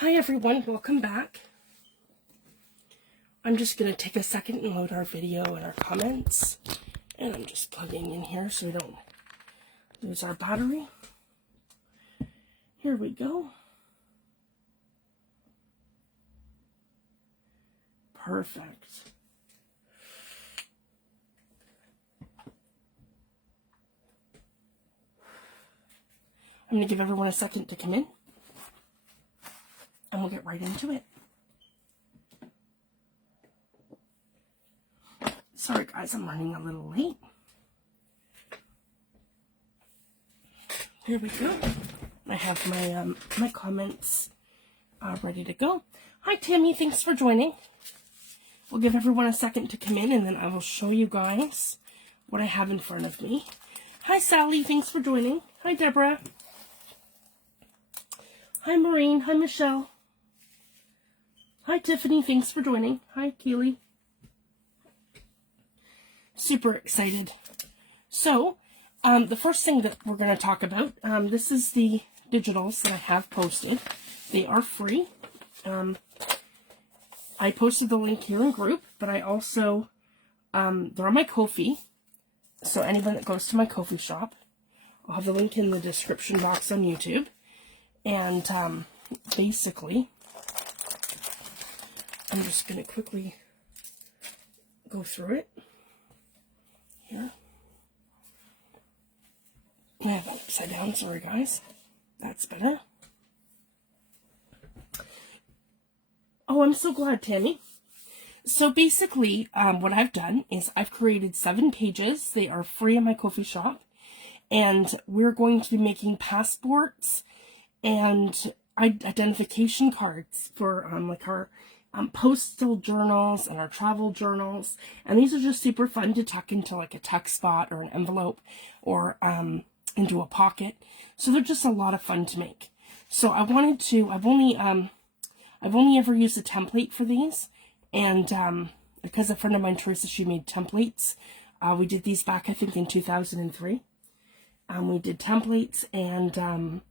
Hi everyone, welcome back. I'm just going to take a second and load our video and our comments. And I'm just plugging in here so we don't lose our battery. Here we go. Perfect. I'm going to give everyone a second to come in. And we'll get right into it. Sorry guys, I'm running a little late. Here we go. I have my my comments ready to go. Hi Tammy, thanks for joining. We'll give everyone a second to come in and then I will show you guys what I have in front of me. Hi Sally, thanks for joining. Hi Deborah. Hi Maureen. Hi Michelle. Hi Tiffany, thanks for joining. Hi Keely. Super excited. So, the first thing that we're going to talk about, this is the digitals that I have posted. They are free. I posted the link here in group, but I also, they're on my Ko-fi. So anyone that goes to my Ko-fi shop, I'll have the link in the description box on YouTube. And basically, I'm just going to quickly go through it here. I have it upside down, sorry guys. That's better. Oh, I'm so glad, Tammy. So basically, what I've done is I've created 7 pages. They are free in my Ko-fi shop. And we're going to be making passports and identification cards for like our postal journals and our travel journals. And these are just super fun to tuck into like a tuck spot or an envelope or into a pocket. So they're just a lot of fun to make. So I wanted to, I've only ever used a template for these. And because a friend of mine, Teresa, she made templates. We did these back, I think, in 2003. We did templates and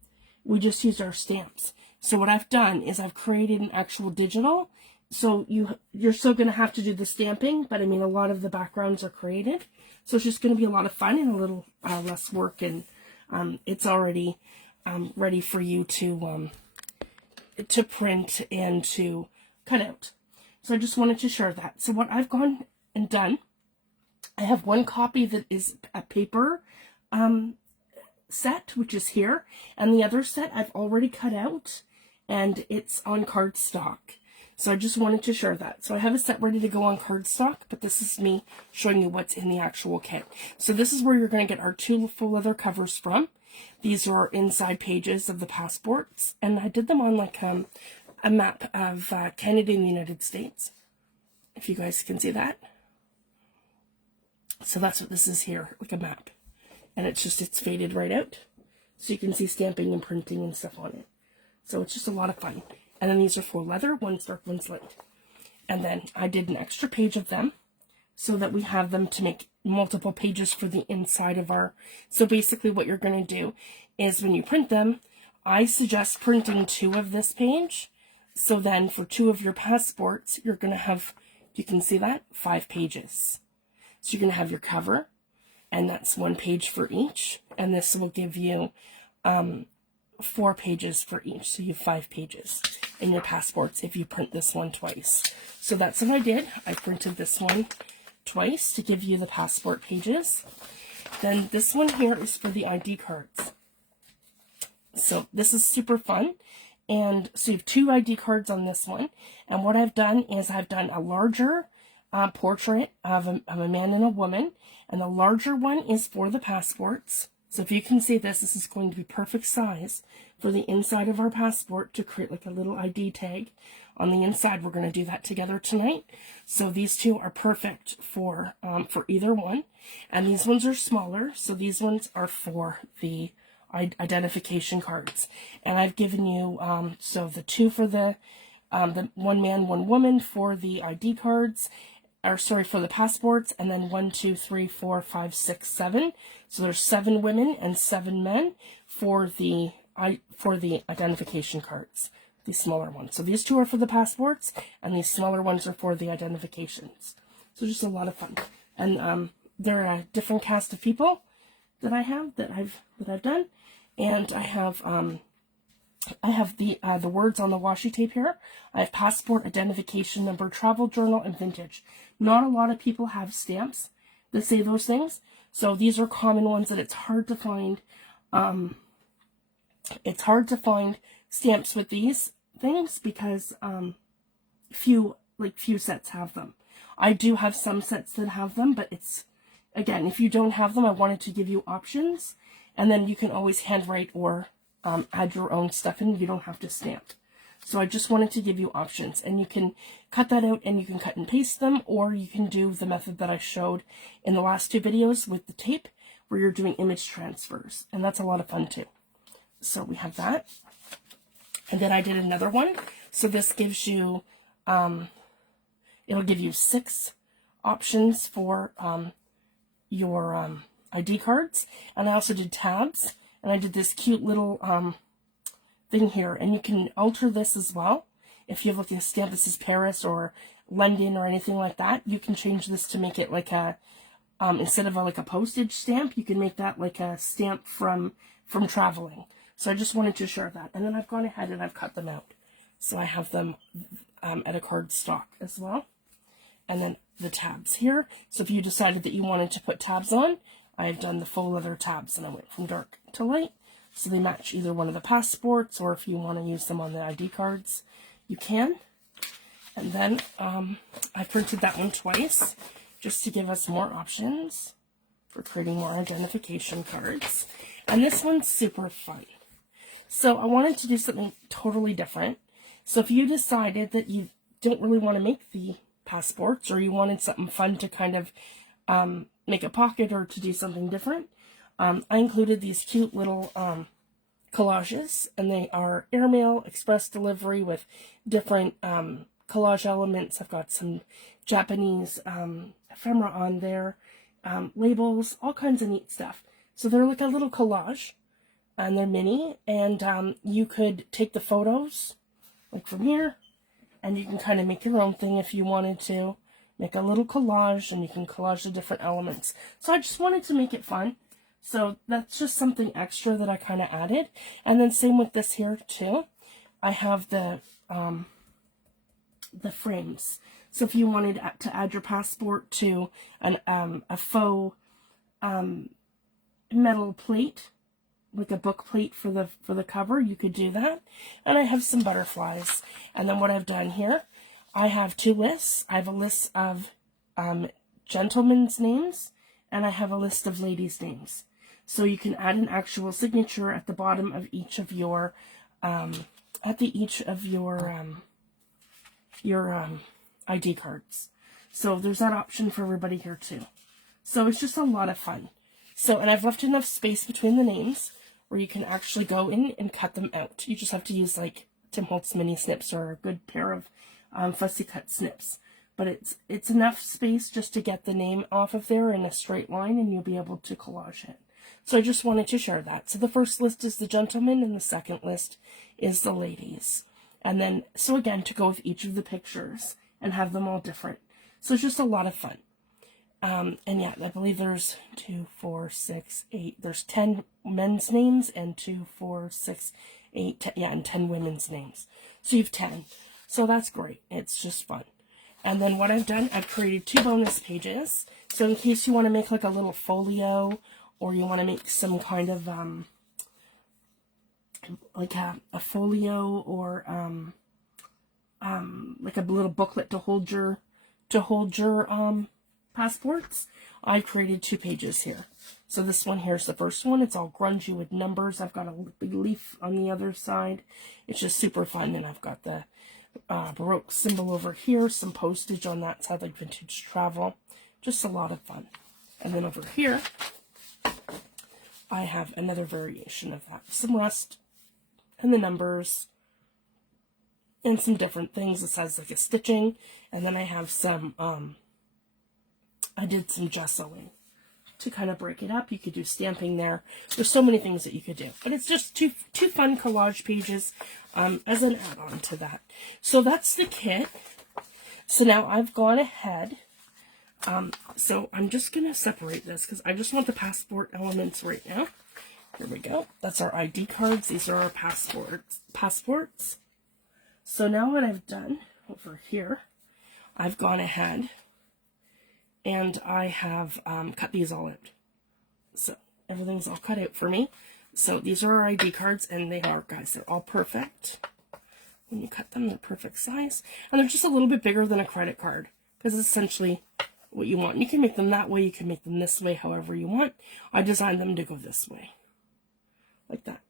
we just used our stamps. So what I've done is I've created an actual digital. So you're still going to have to do the stamping, but I mean, a lot of the backgrounds are created. So it's just going to be a lot of fun and a little less work. And it's already ready for you to print and to cut out. So I just wanted to share that. So what I've gone and done, I have one copy that is a paper set, which is here, and the other set I've already cut out and it's on cardstock. So I just wanted to share that. So I have a set ready to go on cardstock, but this is me showing you what's in the actual kit. So this is where you're going to get our 2 full leather covers from. These are inside pages of the passports, and I did them on like a map of Canada and the United States, if you guys can see that. So that's what this is here, like a map. And it's faded right out. So you can see stamping and printing and stuff on it. So it's just a lot of fun. And then these are full leather, one's dark, one's light. And then I did an extra page of them so that we have them to make multiple pages for the inside of our... So basically what you're going to do is when you print them, I suggest printing 2 of this page. So then for 2 of your passports, you're going to have, you can see that, 5 pages. So you're going to have your cover, and that's 1 page for each. And this will give you 4 pages for each. So you have 5 pages in your passports if you print this one twice. So that's what I did. I printed this one twice to give you the passport pages. Then this one here is for the ID cards. So this is super fun. And so you have 2 ID cards on this one. And what I've done is I've done a larger portrait of a man and a woman. And the larger one is for the passports. So if you can see this, this is going to be perfect size for the inside of our passport to create like a little ID tag on the inside. We're going to do that together tonight. So these 2 are perfect for either one. And these ones are smaller. So these ones are for the identification cards. And I've given you, so the 2 for the 1 man, 1 woman for the ID cards. Or sorry, for the passports, and then 1, 2, 3, 4, 5, 6, 7. So there's 7 women and 7 men for the identification cards. these smaller ones. So these two are for the passports, and these smaller ones are for the identifications. So just a lot of fun. And there are a different cast of people that I have that I've done, and I have the words on the washi tape here. I have passport, identification number, travel journal, and vintage. Not a lot of people have stamps that say those things, so these are common ones that it's hard to find. It's hard to find stamps with these things because few sets have them. I do have some sets that have them, but it's, again, if you don't have them, I wanted to give you options, and then you can always handwrite or add your own stuff in. You don't have to stamp. So I just wanted to give you options, and you can cut that out and you can cut and paste them, or you can do the method that I showed in the last two videos with the tape where you're doing image transfers, and that's a lot of fun too. So we have that. And then I did another one. So this gives you, it'll give you 6 options for your ID cards. And I also did tabs. And I did this cute little thing here. And you can alter this as well. If you have like a stamp that says Paris or London or anything like that, you can change this to make it like a, instead of like a postage stamp, you can make that like a stamp from traveling. So I just wanted to share that. And then I've gone ahead and I've cut them out. So I have them at a cardstock as well. And then the tabs here. So if you decided that you wanted to put tabs on, I've done the faux leather tabs, and I went from dark to light. So they match either one of the passports, or if you want to use them on the ID cards, you can. And then I printed that one twice, just to give us more options for creating more identification cards. And this one's super fun. So I wanted to do something totally different. So if you decided that you don't really want to make the passports, or you wanted something fun to kind of make a pocket or to do something different, I included these cute little collages, and they are airmail, express delivery with different collage elements. I've got some Japanese ephemera on there, labels, all kinds of neat stuff. So they're like a little collage, and they're mini, and you could take the photos, like from here, and you can kind of make your own thing if you wanted to. Make a little collage, and you can collage the different elements. So I just wanted to make it fun. So that's just something extra that I kind of added. And then same with this here too. I have the frames. So if you wanted to add your passport to a faux metal plate, like a book plate for the cover, you could do that. And I have some butterflies. And then what I've done here, I have 2 lists. I have a list of gentlemen's names, and I have a list of ladies' names. So you can add an actual signature at the bottom of each of your ID cards. So there's that option for everybody here too. So it's just a lot of fun. So, and I've left enough space between the names where you can actually go in and cut them out. You just have to use like Tim Holtz mini snips or a good pair of fussy cut snips. But it's enough space just to get the name off of there in a straight line, and you'll be able to collage it. So I just wanted to share that. So the first list is the gentlemen, and the second list is the ladies. And then, so again, to go with each of the pictures and have them all different. So it's just a lot of fun. And yeah, I believe there's 2, 4, 6, 8. There's 10 men's names and 2, 4, 6, 8, 10, yeah, and 10 women's names. So you have 10. So that's great. It's just fun. And then what I've done, I've created 2 bonus pages. So in case you want to make like a little folio, or you want to make some kind of like a folio, or like a little booklet to hold your passports, I've created 2 pages here. So this one here is the first one. It's all grungy with numbers. I've got a big leaf on the other side. It's just super fun. And I've got the Baroque symbol over here, some postage on that side, like vintage travel. Just a lot of fun. And then over here, I have another variation of that. Some rust and the numbers and some different things. It says like a stitching. And then I have some, I did some gessoing to kind of break it up. You could do stamping there. There's so many things that you could do. But it's just two fun collage pages as an add-on to that. So that's the kit. So now I've gone ahead. So I'm just going to separate this because I just want the passport elements right now. Here we go. That's our ID cards. These are our passports. So now what I've done over here, I've gone ahead and I have cut these all out. So everything's all cut out for me. So these are our ID cards, and they are, guys, they're all perfect. When you cut them, they're perfect size. And they're just a little bit bigger than a credit card, because it's essentially what you want. And you can make them that way, you can make them this way, however you want. I designed them to go this way. Like that.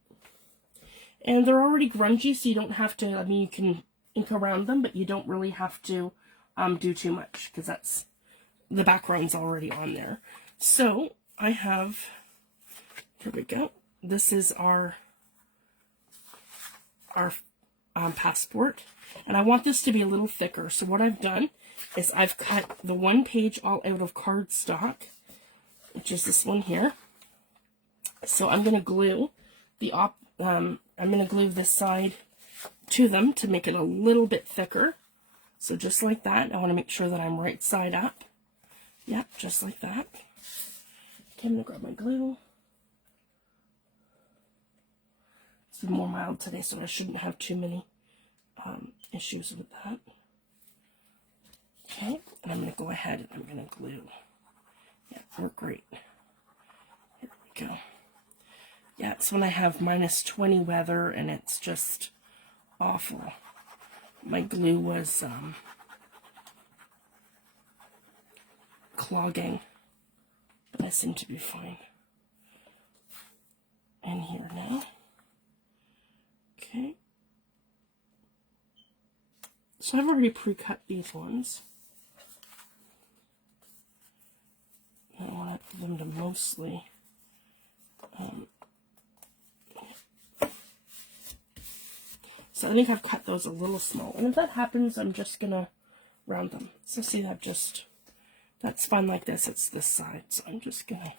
And they're already grungy, so you don't have to, I mean, you can ink around them, but you don't really have to do too much, because that's, the background's already on there. So I have, here we go. This is our passport, and I want this to be a little thicker. So what I've done is I've cut the one page all out of cardstock, which is this one here. So I'm going to glue I'm going to glue this side to them to make it a little bit thicker. So just like that. I want to make sure that I'm right side up. Yep, just like that. Okay, I'm going to grab my glue. It's been more mild today, so I shouldn't have too many issues with that. Okay, and I'm going to go ahead and I'm going to glue. Yeah, they're great. Here we go. Yeah, it's when I have -20 weather and it's just awful. My glue was clogging, but I seem to be fine. And here now. Okay. So I've already pre-cut these ones. I want them to mostly so I think I've cut those a little small, and if that happens, I'm just gonna round them. So see, that's fine like this. It's this side, so I'm just gonna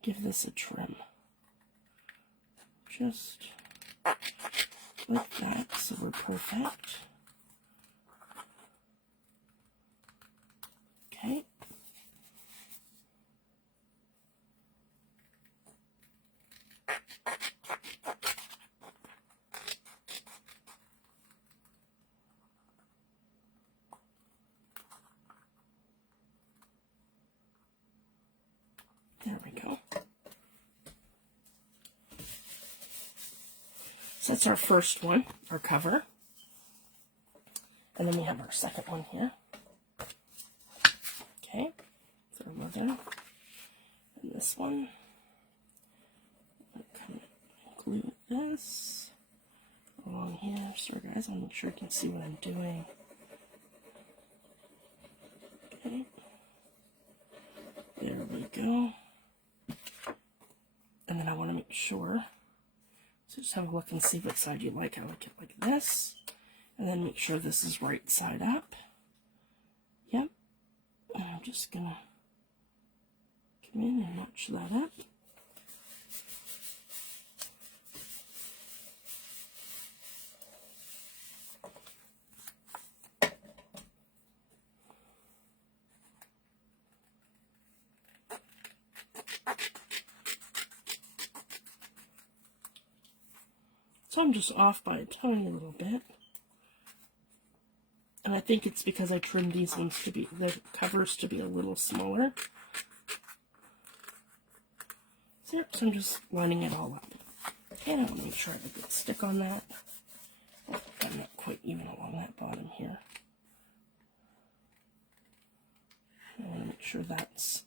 give this a trim, just like that, so we're perfect. Okay. There we go. So that's our first one, our cover. And then we have our second one here. Okay, so leather. And this one. Kind of glue this along here. Sorry guys, I'll make sure you can see what I'm doing. Okay. There we go. And then I want to make sure, so just have a look and see what side you like. I like it like this, and then make sure this is right side up. Yep. And I'm just gonna come in and match that up. So I'm just off by a tiny little bit. And I think it's because I trimmed these ones to be, the covers to be a little smaller. So, yep, so I'm just lining it all up. And I want to make sure I have a good stick on that. Oh, I'm not quite even along that bottom here. I want to make sure that's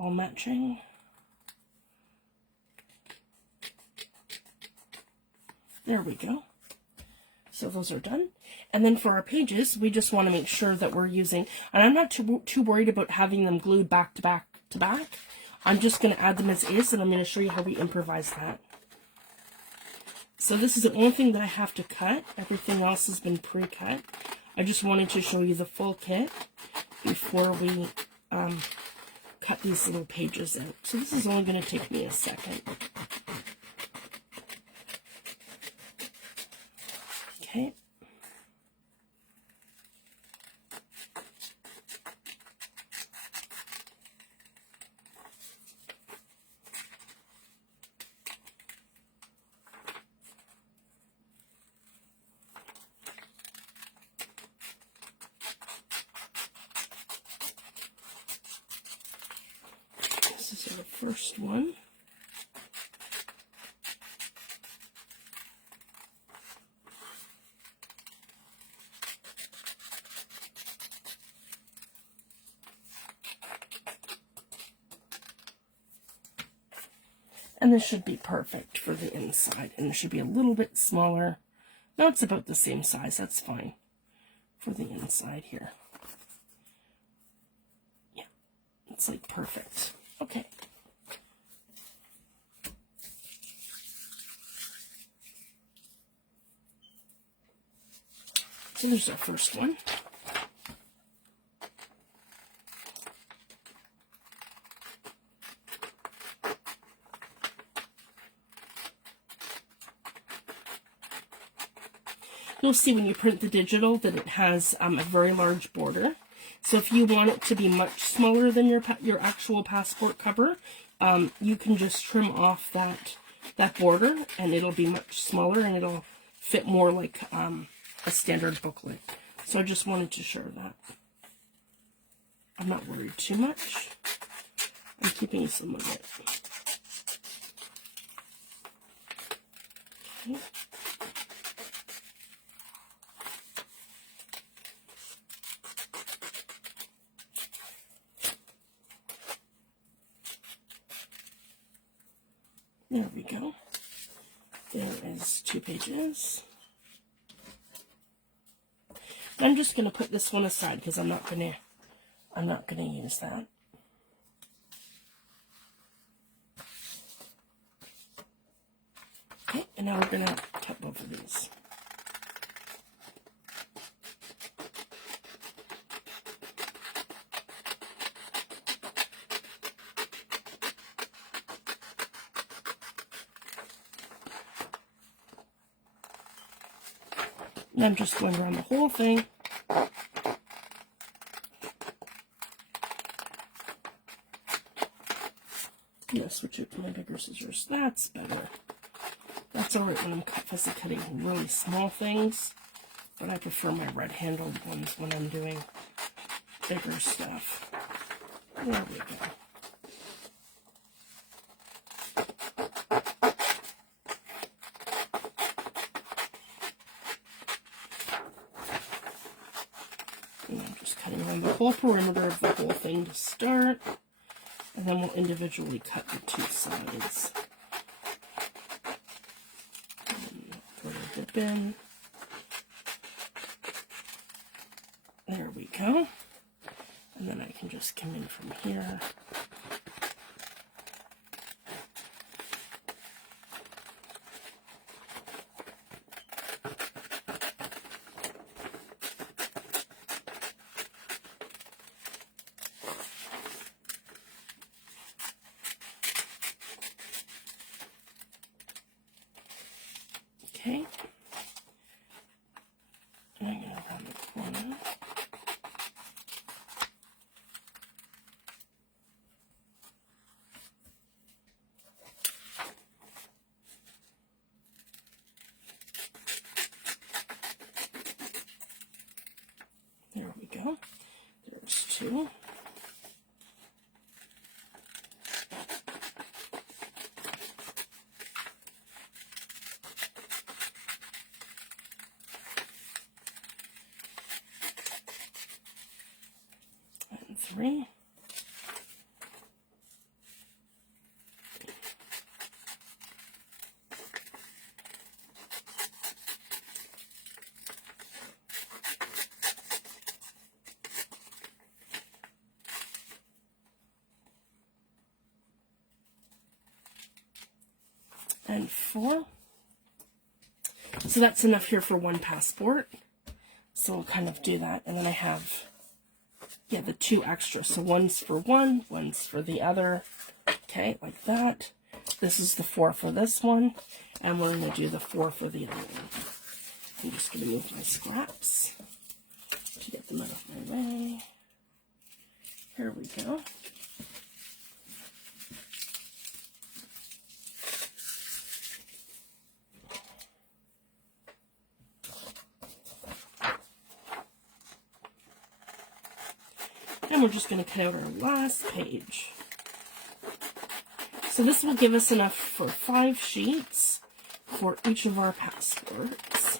all matching. There we go. So those are done. And then for our pages, we just want to make sure that we're using, and I'm not too worried about having them glued back to back to back. I'm just going to add them as is, and I'm going to show you how we improvise that. So this is the only thing that I have to cut. Everything else has been pre-cut. I just wanted to show you the full kit before we cut these little pages out. So this is only going to take me a second. Okay. This is the first one. And this should be perfect for the inside. And it should be a little bit smaller. No, it's about the same size. That's fine for the inside here. Yeah, it's like perfect. Okay. So there's our first one. You'll see when you print the digital that it has a very large border. So if you want it to be much smaller than your actual passport cover, you can just trim off that border, and it'll be much smaller, and it'll fit more like a standard booklet. So I just wanted to share that. I'm not worried too much. I'm keeping some of it. Okay. There we go. There is 2 pages. I'm just going to put this one aside because I'm not going to use that. Okay, and now we're going to cut both of these. And I'm just going around the whole thing. I'm going to switch out to my bigger scissors. That's better. That's alright when I'm fussy cutting really small things, but I prefer my red-handled ones when I'm doing bigger stuff. There we go. And I'm just cutting around the whole perimeter of the whole thing to start, and then we'll individually cut the 2 sides. Dip in. There we go. And then I can just come in from here. Okay. And I'm going to round the corner. There we go. There's 2. And 3. And 4. So that's enough here for 1 passport. So we'll kind of do that. And then I have yeah, the 2 extra. So one's for one, one's for the other. Okay, like that. This is the 4 for this one, and we're going to do the 4 for the other one. I'm just going to move my scraps to get them out of my way. Here we go. And we're just going to cut out our last page. So this will give us enough for 5 sheets for each of our passports.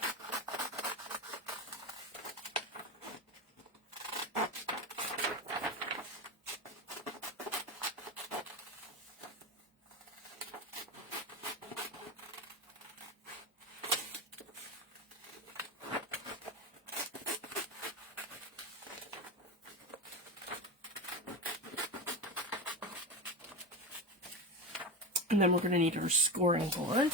And then we're going to need our scoring board.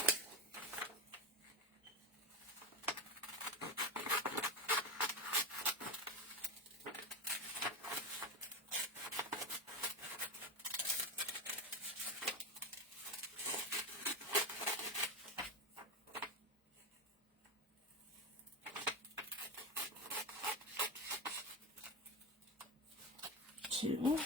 Two.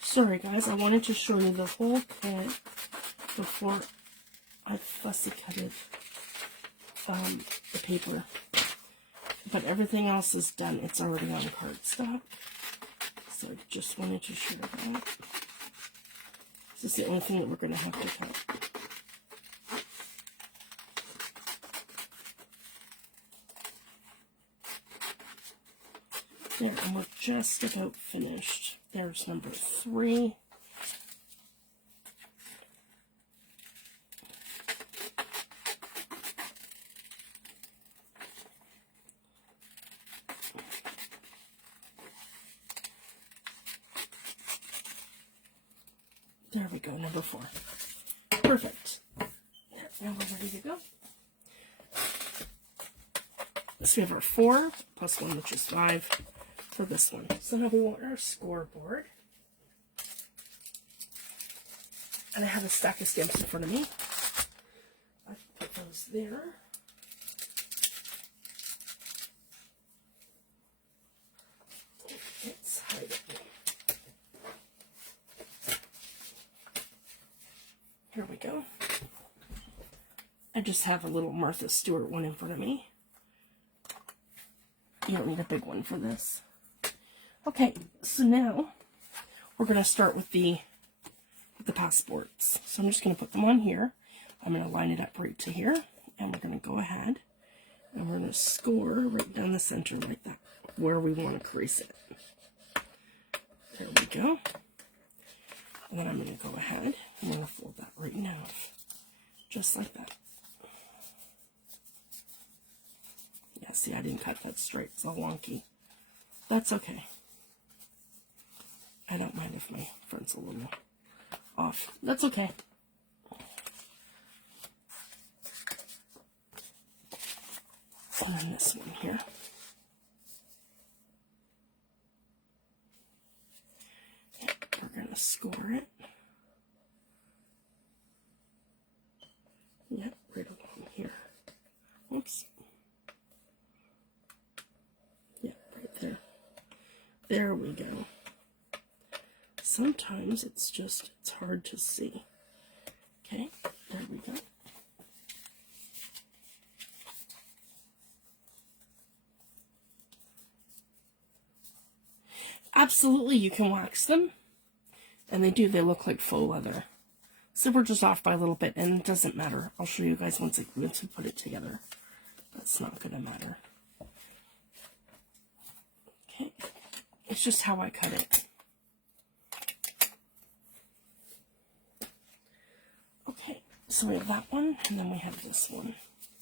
Sorry guys, I wanted to show you the whole kit before I fussy cutted the paper. But everything else is done. It's already on cardstock. So I just wanted to show that. This is the only thing that we're going to have to cut. There, and we're just about finished. There's number 3. There we go, number 4. Perfect. There, now we're ready to go. So we have our 4 plus 1, which is 5 for this one. So now we want our scoreboard. And I have a stack of stamps in front of me. I put those there. Let's hide it. Here we go. I just have a little Martha Stewart one in front of me. You don't need a big one for this. Okay, so now we're going to start with the passports. So I'm just going to put them on here. I'm going to line it up right to here, and we're going to go ahead and we're going to score right down the center like that, where we want to crease it. There we go. And then I'm going to go ahead and I'm going to fold that right in half, just like that. Yeah, see, I didn't cut that straight. It's all wonky. That's okay. I don't mind if my front's a little off. That's okay. And then this one here. Yeah, we're going to score it. Yeah, right along here. Oops. Yeah, right there. There we go. Sometimes it's hard to see. Okay, there we go. Absolutely, you can wax them. And they do, they look like faux leather. So we're just off by a little bit, and it doesn't matter. I'll show you guys once we put it together. That's not going to matter. Okay, it's just how I cut it. Okay, so we have that one, and then we have this one.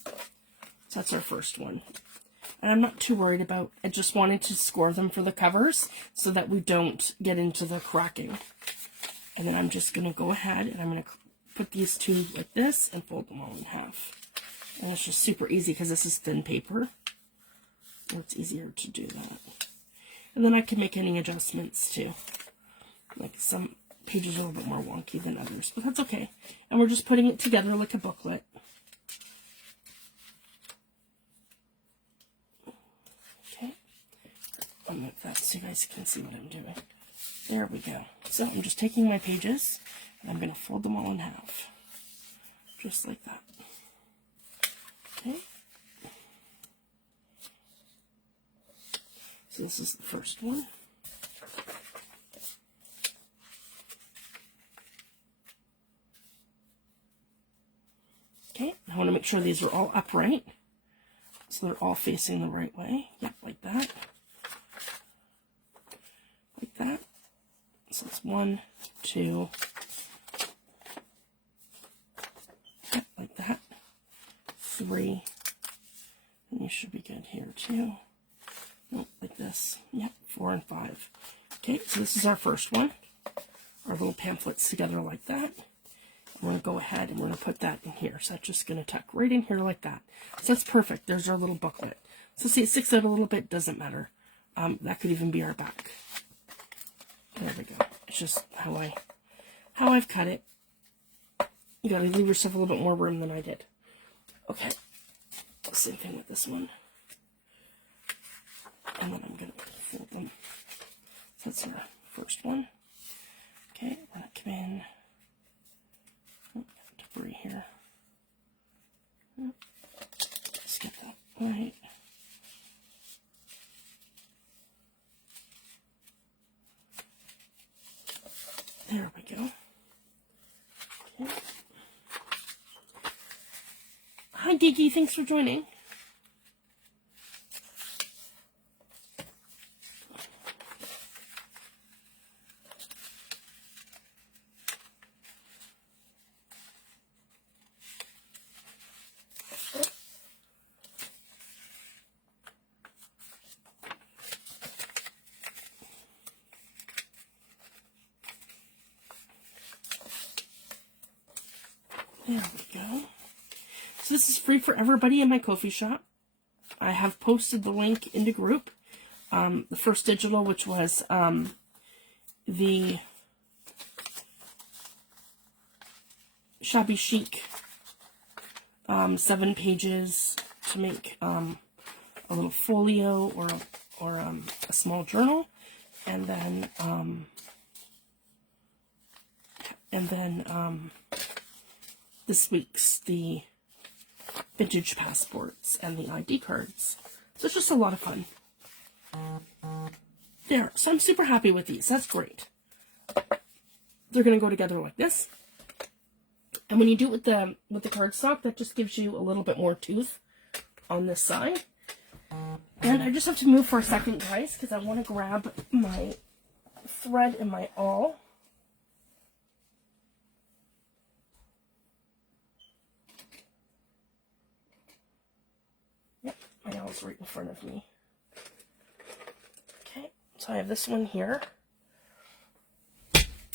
So that's our first one. And I'm not too worried about, I just wanted to score them for the covers so that we don't get into the cracking. And then I'm just going to go ahead and I'm going to put these two like this and fold them all in half. And it's just super easy because this is thin paper. So it's easier to do that. And then I can make any adjustments too. Like some pages are a little bit more wonky than others, but that's okay. And we're just putting it together like a booklet. Okay. I'll move that so you guys can see what I'm doing. There we go. So I'm just taking my pages and I'm going to fold them all in half. Just like that. Okay. So this is the first one. Okay, I want to make sure these are all upright. So they're all facing the right way. Yep, like that. Like that. So it's 1, 2. Yep, like that. 3. And you should be good here too. Nope, like this. Yep, 4 and 5. Okay, so this is our first one. Our little pamphlets together like that. We're going to go ahead and we're going to put that in here. So that's just going to tuck right in here like that. So that's perfect. There's our little booklet. So see, it sticks out a little bit. Doesn't matter. That could even be our back. There we go. It's just how I've cut it. You got to leave yourself a little bit more room than I did. Okay. Same thing with this one. And then I'm going to fold them. So that's our first one. Okay, we're going to come in. Oh, debris here. Let's get that right. There we go. Okay. Hi, Geeky. Thanks for joining. There we go. So this is free for everybody in my Ko-fi shop. I have posted the link into group. The first digital, which was the Shabby Chic 7 pages to make a little folio or a small journal, and then this week's the vintage passports and the ID cards. So it's just a lot of fun. There, so I'm super happy with these. That's great. They're going to go together like this. And when you do it with the cardstock, that just gives you a little bit more tooth on this side. And I just have to move for a second, guys, because I want to grab my thread and my awl. Yep, my awl's right in front of me. Okay, so I have this one here.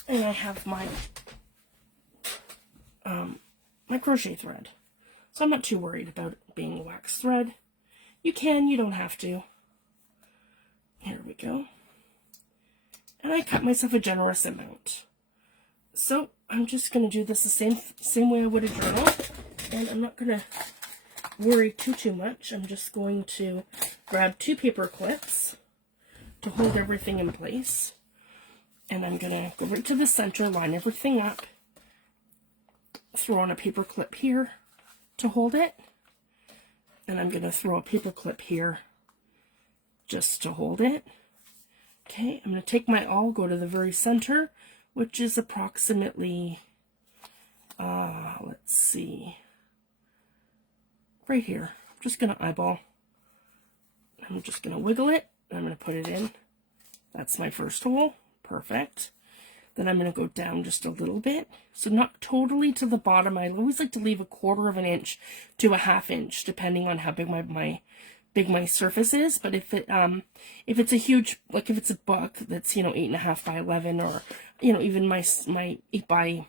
And I have my my crochet thread. So I'm not too worried about it being wax thread. You can, you don't have to. Here we go. And I cut myself a generous amount. So I'm just going to do this the same way I would a journal. And I'm not going to worry too much. I'm just going to grab 2 paper clips to hold everything in place. And I'm going to go right to the center, line everything up, throw on a paper clip here to hold it. And I'm going to throw a paper clip here just to hold it. Okay, I'm going to take my awl, go to the very center, which is approximately, let's see, right here. I'm just going to eyeball. I'm just going to wiggle it, and I'm going to put it in. That's my first hole. Perfect. Then I'm going to go down just a little bit. So not totally to the bottom. I always like to leave 1/4 of an inch to 1/2 inch, depending on how big my big my surface is. But if it's a huge, like if it's a book that's, you know, 8.5 by 11, or, you know, even my 8 by,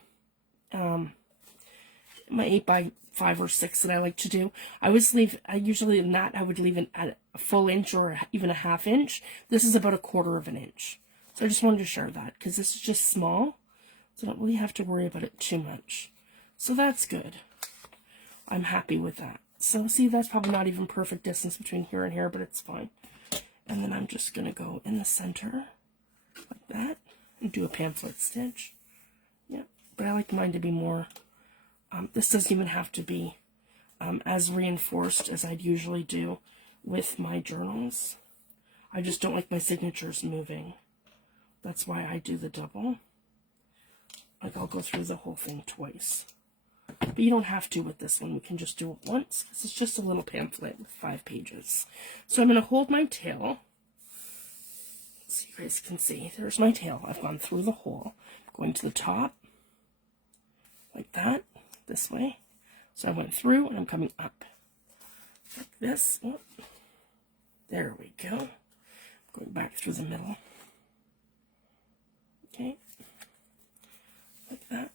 my 8 by 5 or 6 that I like to do, I usually in that, I would leave it at a full inch or even a half inch. This is about 1/4 of an inch. So I just wanted to share that, because this is just small, so I don't really have to worry about it too much. So that's good. I'm happy with that. So see, that's probably not even perfect distance between here and here, but it's fine. And then I'm just going to go in the center like that and do a pamphlet stitch. Yep, but I like mine to be more, this doesn't even have to be as reinforced as I'd usually do with my journals. I just don't like my signatures moving. That's why I do the double. Like, I'll go through the whole thing twice. But you don't have to with this one. We can just do it once. This is just a little pamphlet with 5 pages. So I'm going to hold my tail, so you guys can see. There's my tail. I've gone through the hole. Going to the top, like that, this way. So I went through, and I'm coming up. Like this. Oh, there we go. Going back through the middle. Okay, like that,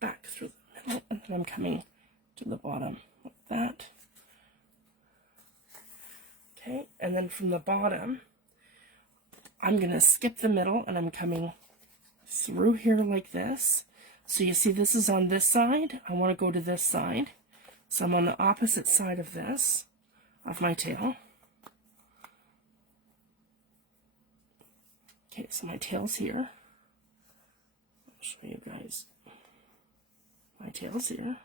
back through the middle, and then I'm coming to the bottom, like that. Okay, and then from the bottom, I'm going to skip the middle, and I'm coming through here like this. So you see this is on this side, I want to go to this side, so I'm on the opposite side of this, of my tail. Okay, so my tail's here. I'll show you guys. My tail's here.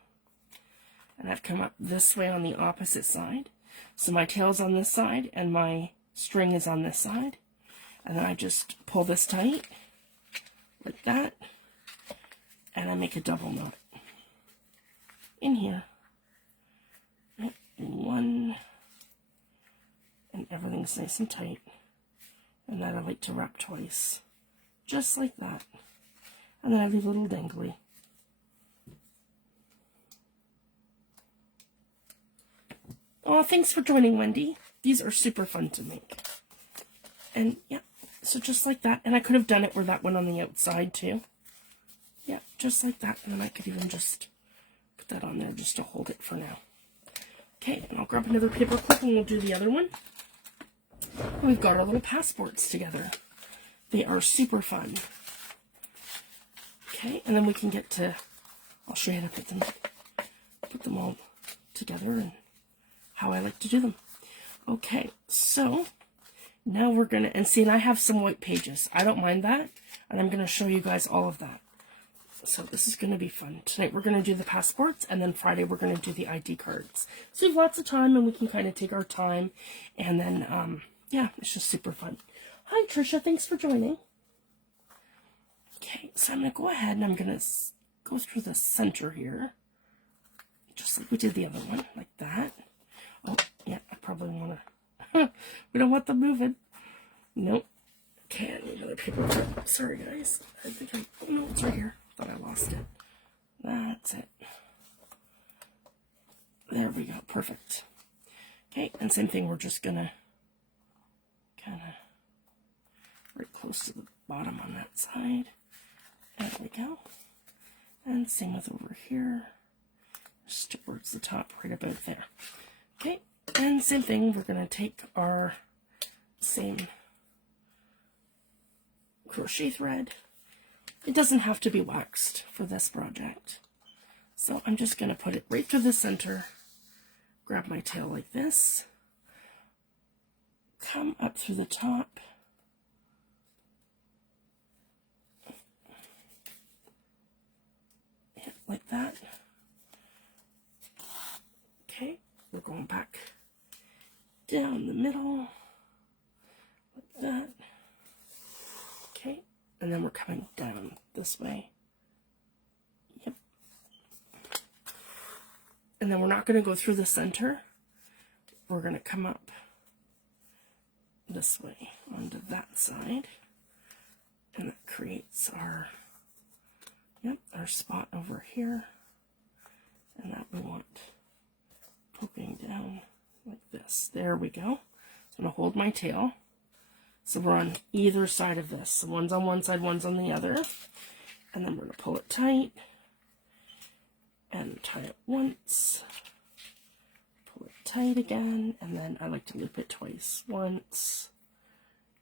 And I've come up this way on the opposite side. So my tail's on this side, and my string is on this side. And then I just pull this tight, like that. And I make a double knot in here. One. And everything's nice and tight. And then I like to wrap twice, just like that. And then I leave a little dangly. Oh, thanks for joining, Wendy. These are super fun to make. And yeah, so just like that. And I could have done it where that went on the outside too. Yeah, just like that. And then I could even just put that on there just to hold it for now. Okay, and I'll grab another paper clip and we'll do the other one. We've got our little passports together. They are super fun. Okay, and then we can get to, I'll show you how to put them all together and how I like to do them. Okay, so now we're gonna, and see, and I have some white pages. I don't mind that, and I'm gonna show you guys all of that. So this is gonna be fun. Tonight we're gonna do the passports, and then Friday we're gonna do the ID cards. So we have lots of time, and we can kind of take our time, and then, yeah, it's just super fun. Hi, Trisha. Thanks for joining. Okay, so I'm going to go ahead and I'm going to go through the center here, just like we did the other one, like that. Oh, yeah, I probably want to, we don't want them moving. Nope. Okay, I need another paper clip. Sorry, guys. I think oh no, it's right here. Thought I lost it. That's it. There we go. Perfect. Okay, and same thing, we're just going to kind of right close to the bottom on that side. There we go. And same with over here. Just towards the top, right about there. Okay, and same thing, we're going to take our same crochet thread. It doesn't have to be waxed for this project. So I'm just going to put it right through the center, grab my tail like this, come up through the top, hit like that. Okay, we're going back down the middle, like that. Okay, and then we're coming down this way. Yep. And then we're not going to go through the center. We're going to come up this way onto that side, and that creates our, yep, our spot over here, and that we want poking down like this. this. There we go. So I'm going to hold my tail. So we're on either side of this. So one's on one side, one's on the other. And then we're going to pull it tight. And tie it once. Pull it tight again. And then I like to loop it twice. Once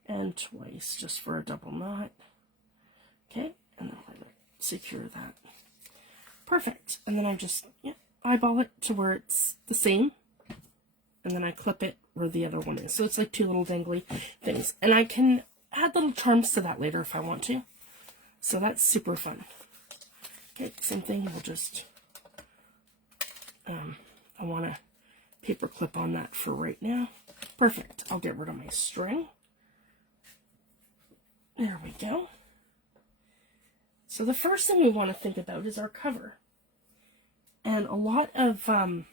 and twice, just for a double knot. Okay, and then I'm going to secure that. Perfect. And then I just eyeball it to where it's the same. And then I clip it where the other one is. So it's like two little dangly things. And I can add little charms to that later if I want to. So that's super fun. Okay, same thing. We'll just, I want to paper clip on that for right now. Perfect. I'll get rid of my string. There we go. So the first thing we want to think about is our cover. And a lot of our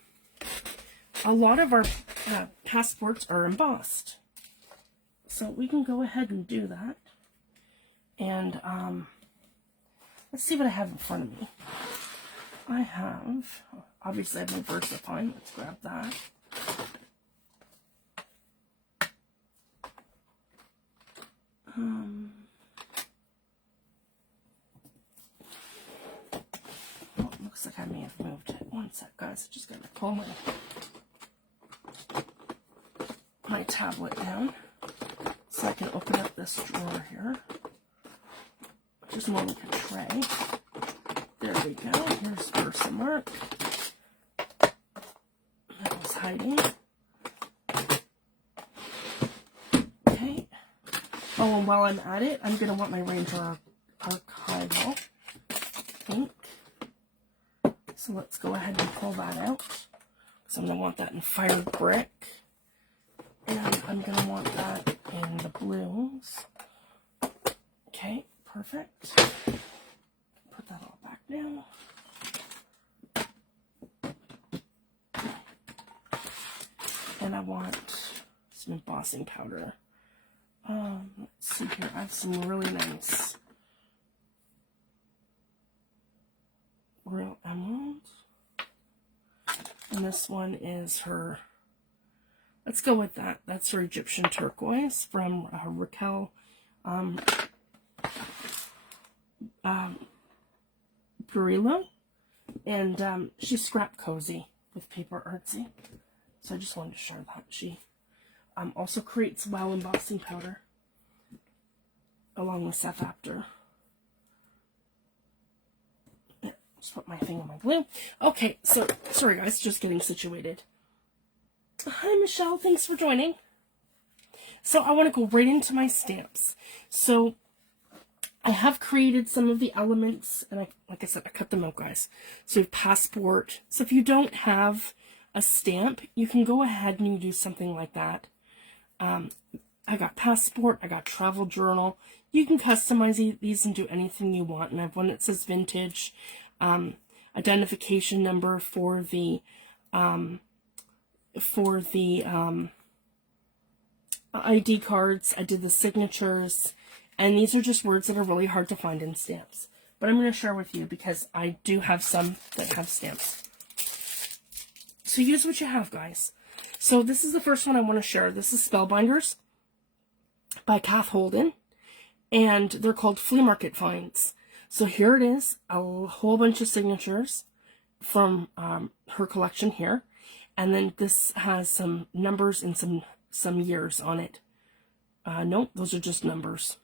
passports are embossed. So we can go ahead and do that. And let's see what I have in front of me. I have, obviously I have my VersaFine. Let's grab that. Oh, it looks like I may have moved it. One sec, guys. I just gotta pull my tablet down so I can open up this drawer here, which is more like a tray. There we go. Here's Versamark. That was hiding. Okay. Oh, and while I'm at it, I'm going to want my Ranger Archival ink. So let's go ahead and pull that out. So I'm going to want that in Fired Brick. And I'm going to want that in the blues. Okay, perfect. Put that all back now. And I want some embossing powder. Let's see here. I have some really nice real emeralds. And this one is her, let's go with that. That's her Egyptian turquoise from Raquel Burillo. And she's Scrapcozy with Paper Artsy. So I just wanted to share that. She also creates wow embossing powder along with Seth Apter. Just put my thing on my glue. Okay, so sorry guys, just getting situated. Hi Michelle, thanks for joining. So I want to go right into my stamps. So I have created some of the elements, and like I said, I cut them out, guys. So we have passport. So if you don't have a stamp, you can go ahead and you do something like that. I got passport, I got travel journal. You can customize these and do anything you want. And I have one that says vintage, identification number for the ID cards. I did the signatures, and these are just words that are really hard to find in stamps. But I'm going to share with you because I do have some that have stamps. So use what you have, guys. So this is the first one I want to share. This is Spellbinders by Kath Holden, and they're called Flea Market Finds. So here it is, a whole bunch of signatures from her collection here. And then this has some numbers and some years on it. Nope, those are just numbers.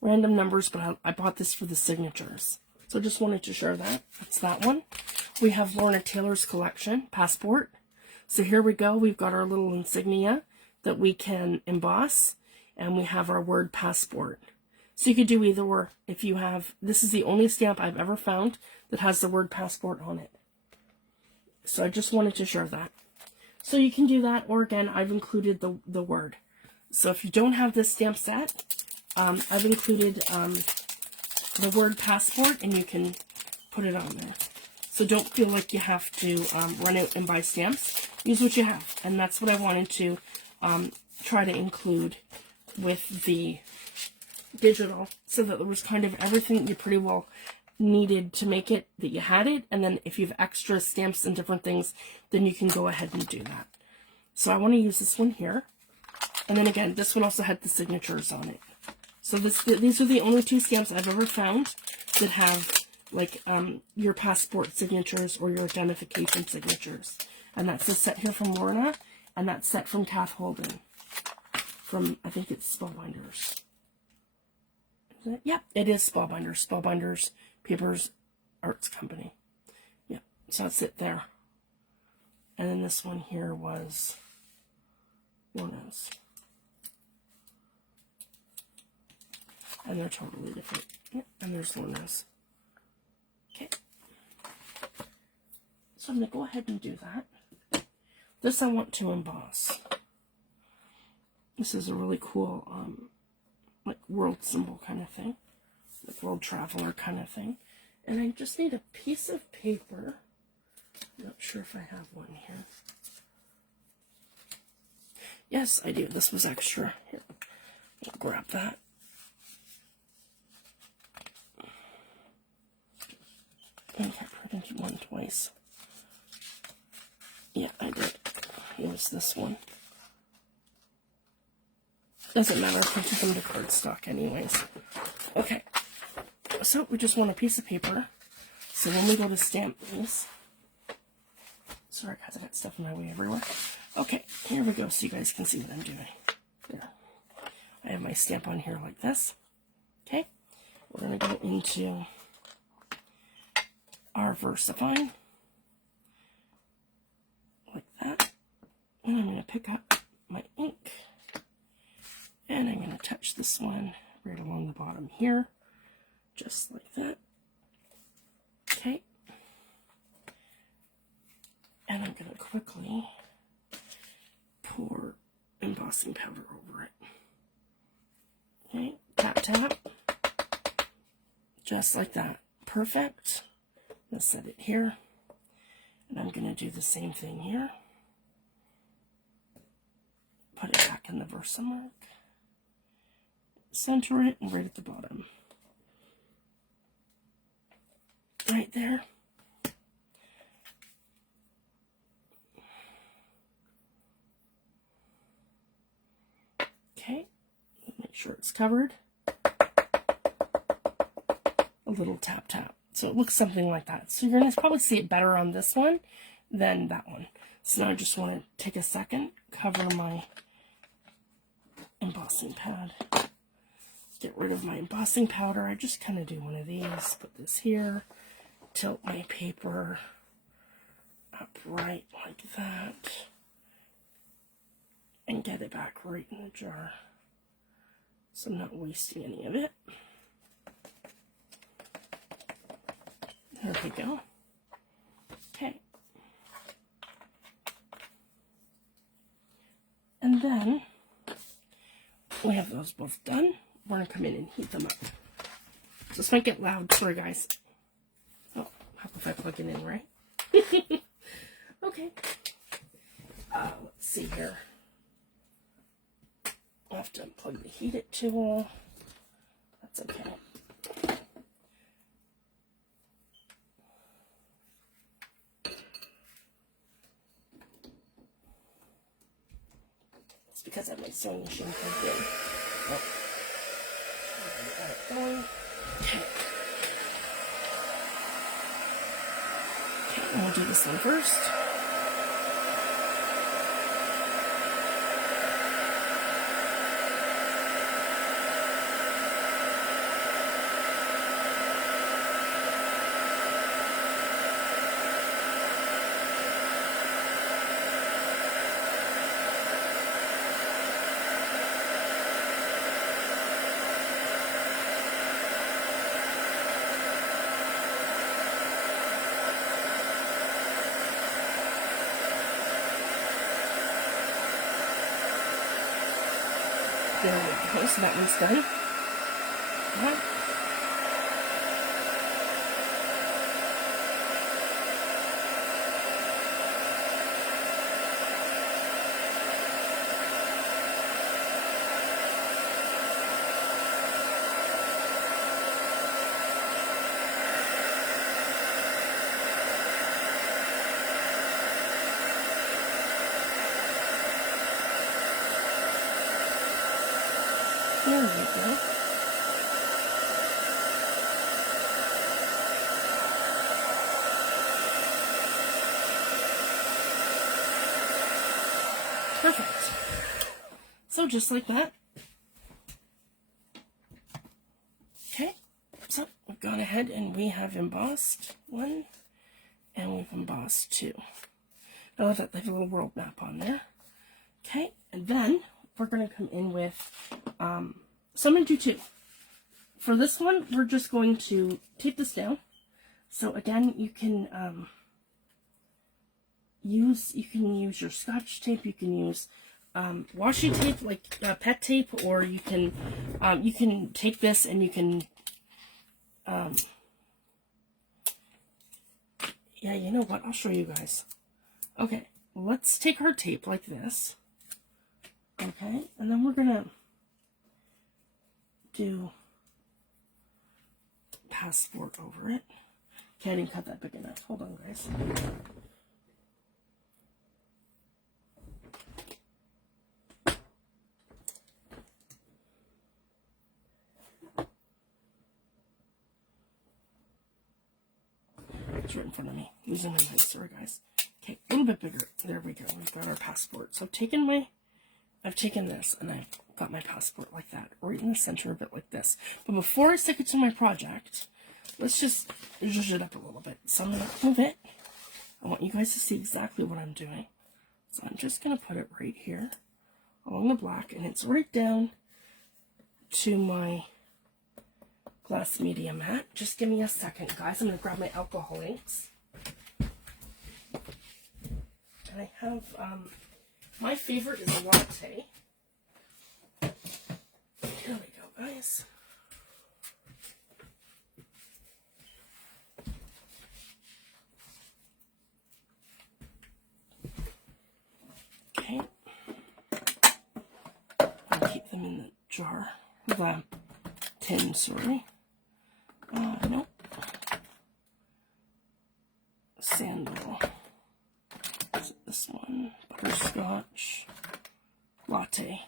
Random numbers, but I bought this for the signatures. So I just wanted to share that. That's that one. We have Lorna Taylor's collection, Passport. So here we go. We've got our little insignia that we can emboss. And we have our word passport. So you could do either or. If you have, this is the only stamp I've ever found that has the word passport on it. So I just wanted to share that. So you can do that, or again, I've included the word. So if you don't have this stamp set, I've included the word passport, and you can put it on there. So don't feel like you have to run out and buy stamps. Use what you have, and that's what I wanted to try to include with the digital, so that there was kind of everything that you pretty well needed to make it, that you had it, and then if you have extra stamps and different things, then you can go ahead and do that. So I want to use this one here. And then again, this one also had the signatures on it. So these are the only 2 stamps I've ever found that have like your passport signatures or your identification signatures. And that's a set here from Lorna, and that's set from Kath Holden. From, I think it's Spellbinders. Is it? Yep, it is Spellbinders. Spellbinders Papers Arts Company. Yep, so that's it there. And then this one here was Lorna's. And they're totally different. Yep, and there's Lorna's. Okay. So I'm going to go ahead and do that. This I want to emboss. This is a really cool, like world symbol kind of thing. Like world traveler kind of thing. And I just need a piece of paper. I'm not sure if I have one here. Yes, I do. This was extra. Here, I'll grab that. I think I printed one twice. Yeah, I did. It was this one. Doesn't matter, I printed them to cardstock anyways. Okay, so we just want a piece of paper. So when we go to stamp these, sorry guys, I got stuff in my way everywhere. Okay, here we go so you guys can see what I'm doing. There. I have my stamp on here like this. Okay, we're going to go into our VersaFine. Like that. And I'm going to pick up my ink. And I'm going to touch this one right along the bottom here. Just like that. Okay. And I'm going to quickly pour embossing powder over it. Okay. Tap, tap. Just like that. Perfect. Let's set it here. And I'm going to do the same thing here. Put it back in the Versamark. Center it and right at the bottom. Right there. Okay. Make sure it's covered. A little tap tap. So it looks something like that. So you're going to probably see it better on this one than that one. So now I just want to take a second, cover my embossing pad. Get rid of my embossing powder. I just kind of do one of these. Put this here. Tilt my paper up right like that. And get it back right in the jar. So I'm not wasting any of it. There we go. Okay. And then we have those both done. We're going to come in and heat them up. So this might get loud. Sorry, guys. Oh, how if I plug it in, right? Okay. Let's see here. I'll have to unplug the heat it tool. That's okay. It's because I have my sewing machine plugged in. Oh. Okay. Okay, I'm going to do this one first. There we go, so that one's done. Right. There we go. Perfect. So just like that. Okay, so we've gone ahead and we have embossed one, and we've embossed two. I love that they have a little world map on there. Okay, and then we're going to come in with, so I'm going to do two. For this one, we're just going to tape this down. So again, you can use your Scotch tape, you can use washi tape like pet tape, or you can take this and you can yeah, you know what, I'll show you guys. Okay, let's take our tape like this. Okay, and then we're gonna do passport over it. Okay, I didn't cut that big enough. Hold on, guys. It's right in front of me. Losing my knife, sorry guys. Okay, a little bit bigger. There we go. We've got our passport. So I've taken this and I've got my passport like that, right in the center of it like this. But before I stick it to my project, let's just zhuzh it up a little bit. So I'm going to move it. I want you guys to see exactly what I'm doing. So I'm just going to put it right here along the black, and it's right down to my glass media mat. Just give me a second, guys. I'm going to grab my alcohol inks. And I have, my favorite is Latte. Here we go, guys. Okay. I'll keep them in the jar. The tin, sorry. Nope. Sandal. Is it this one? Butterscotch. Latte.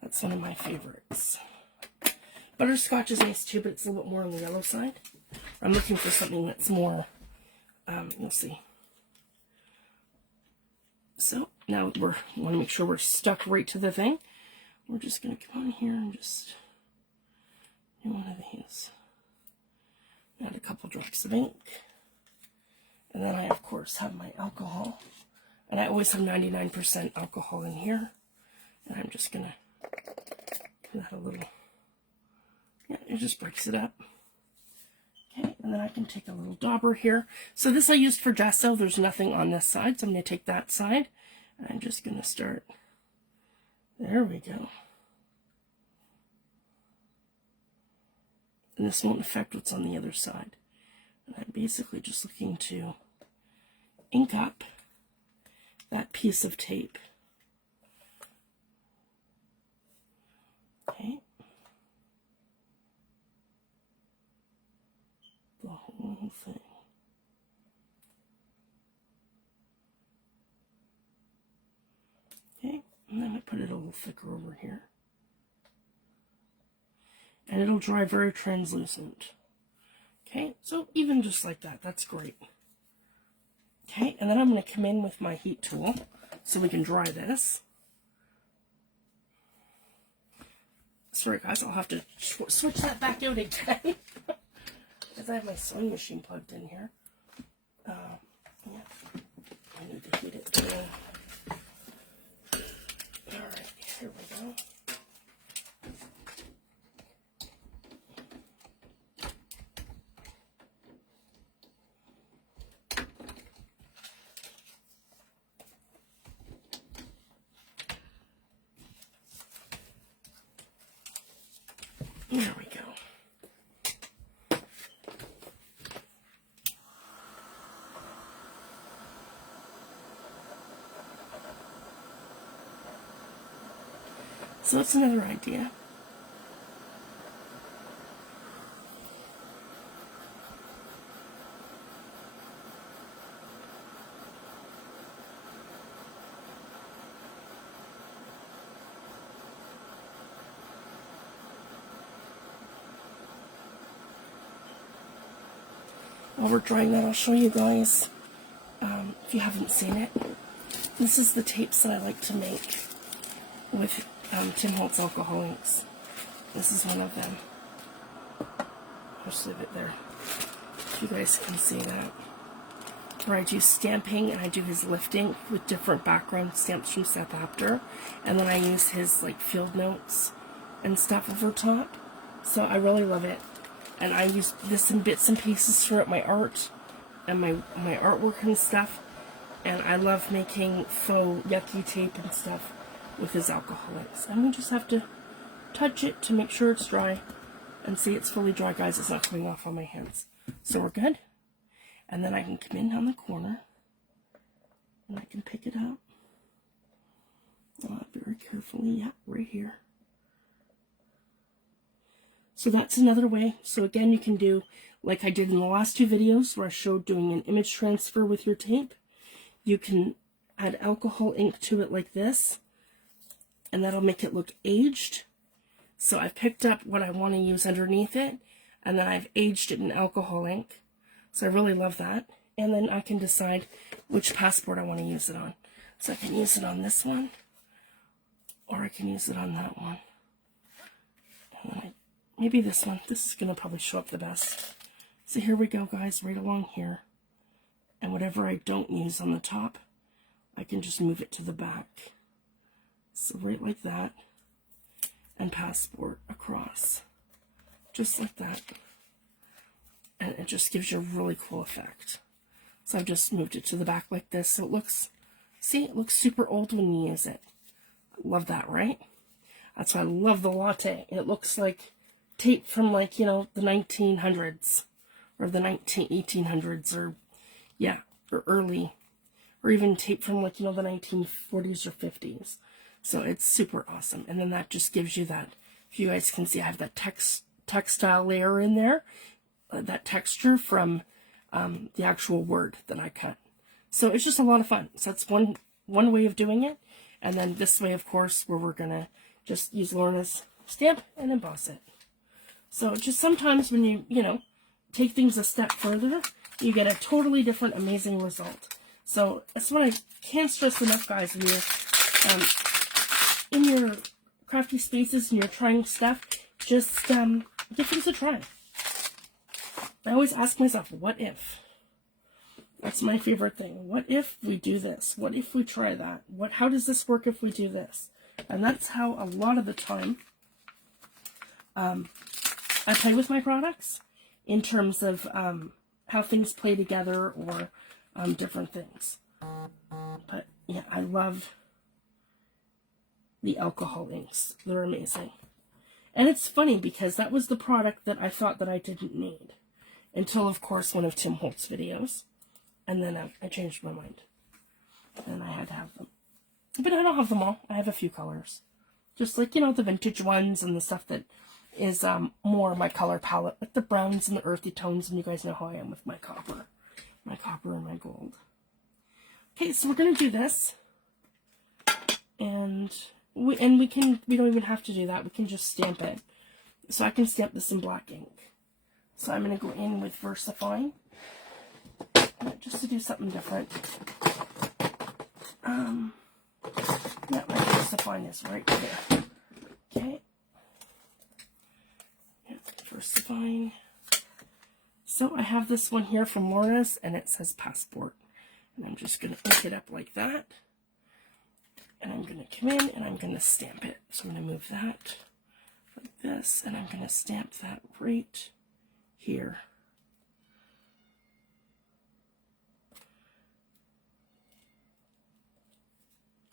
That's one of my favorites. Butterscotch is nice too, but it's a little bit more on the yellow side. I'm looking for something that's more, you'll see. So now we want to make sure we're stuck right to the thing. We're just going to come on here and just do one of these. Add a couple drops of ink. And then I, of course, have my alcohol. And I always have 99% alcohol in here. And I'm just going to give that a little, yeah, it just breaks it up. Okay, and then I can take a little dauber here. So this I used for gesso. There's nothing on this side, so I'm going to take that side. And I'm just going to start. There we go. And this won't affect what's on the other side. And I'm basically just looking to ink up that piece of tape. Okay. The whole thing. Okay, and then I put it a little thicker over here. And it'll dry very translucent. Okay, so even just like that, that's great. Okay, and then I'm going to come in with my heat tool so we can dry this. Sorry guys, I'll have to switch that back out again. Because I have my sewing machine plugged in here. Yeah, I need to heat it too. Alright, here we go. There we go. So that's another idea. while we're drying that, I'll show you guys, if you haven't seen it. This is the tapes that I like to make with Tim Holtz alcohol inks. This is one of them. I'll just leave it there, if you guys can see that. Where I do stamping and I do his lifting with different background stamps from South After, and then I use his like FieldNotes and stuff over top. So I really love it, and I use this in bits and pieces throughout my art and my artwork and stuff. And I love making faux yucky tape and stuff with his alcohol inks. And we just have to touch it to make sure it's dry, and see it's fully dry, guys. It's not coming off on my hands, so we're good. And then I can come in on the corner, and I can pick it up very carefully. Yeah, right here. So that's another way. So again, you can do like I did in the last two videos where I showed doing an image transfer with your tape. You can add alcohol ink to it like this, and that'll make it look aged. So I've picked up what I want to use underneath it, and then I've aged it in alcohol ink. So I really love that. And then I can decide which passport I want to use it on. So I can use it on this one, or I can use it on that one. And then maybe this one. This is going to probably show up the best. So here we go, guys, right along here. And whatever I don't use on the top, I can just move it to the back. So right like that. And passport across. Just like that. And it just gives you a really cool effect. So I've just moved it to the back like this, so it looks, see, it looks super old when you use it. Love that, right? That's why I love the Latte. It looks like tape from, like, you know, the 1900s, or the 1800s, or, yeah, or early, or even tape from, like, you know, the 1940s or 50s. So it's super awesome. And then that just gives you that, if you guys can see, I have that textile layer in there. That texture from the actual word that I cut. So it's just a lot of fun. So that's one way of doing it. And then this way, of course, where we're going to just use Lorna's stamp and emboss it. So just sometimes when you know, take things a step further, you get a totally different, amazing result. So that's what I can't stress enough, guys, when you're in your crafty spaces and you're trying stuff, just give things a try. I always ask myself, what if? That's my favorite thing. What if we do this? What if we try that? How does this work if we do this? And that's how a lot of the time I play with my products, in terms of how things play together, or different things. But yeah, I love the alcohol inks. They're amazing. And it's funny because that was the product that I thought that I didn't need. Until, of course, one of Tim Holtz' videos. And then I changed my mind. And I had to have them. But I don't have them all. I have a few colors. Just like, you know, the vintage ones and the stuff that is more my color palette. Like the browns and the earthy tones. And you guys know how I am with my copper. My copper and my gold. Okay, so we're going to do this. And we don't even have to do that. We can just stamp it. So I can stamp this in black ink. So I'm going to go in with VersaFine, just to do something different. Yeah, my VersaFine is right there. Okay. Yeah, VersaFine. So I have this one here from Lorna's, and it says Passport. And I'm just going to ink it up like that. And I'm going to come in, and I'm going to stamp it. So I'm going to move that like this, and I'm going to stamp that right here.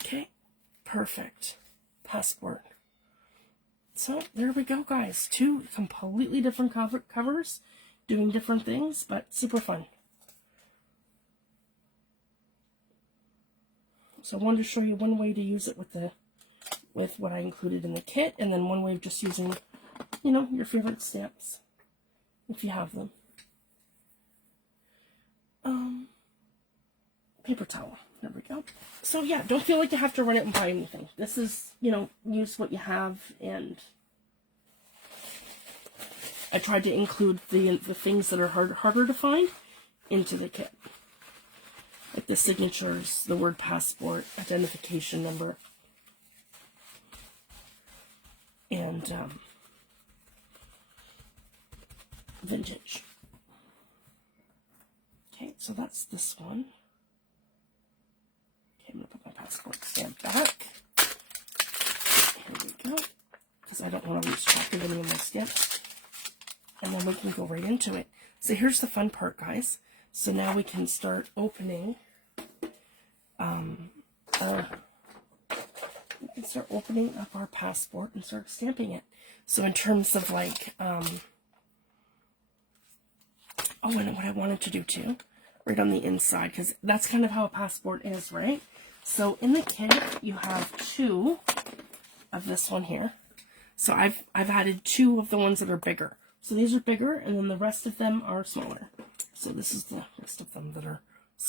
Okay, perfect. Passport. So there we go, guys. Two completely different covers, doing different things, but super fun. So I wanted to show you one way to use it with what I included in the kit, and then one way of just using, you know, your favorite stamps, if you have them. Paper towel. There we go. So yeah, don't feel like you have to run it and buy anything. This is, you know, use what you have, and I tried to include the things that are harder to find, into the kit. Like the signatures, the word passport, identification number, and vintage. Okay, so that's this one. Okay, I'm going to put my passport stamp back. Here we go. Because I don't want to lose track of any of my stamps. And then we can go right into it. So here's the fun part, guys. So now we can start opening up our passport and start stamping it. So in terms of like, and what I wanted to do too, right on the inside, because that's kind of how a passport is, right? So in the kit, you have 2 of this one here. So I've added 2 of the ones that are bigger. So these are bigger, and then the rest of them are smaller. So this is the rest of them that are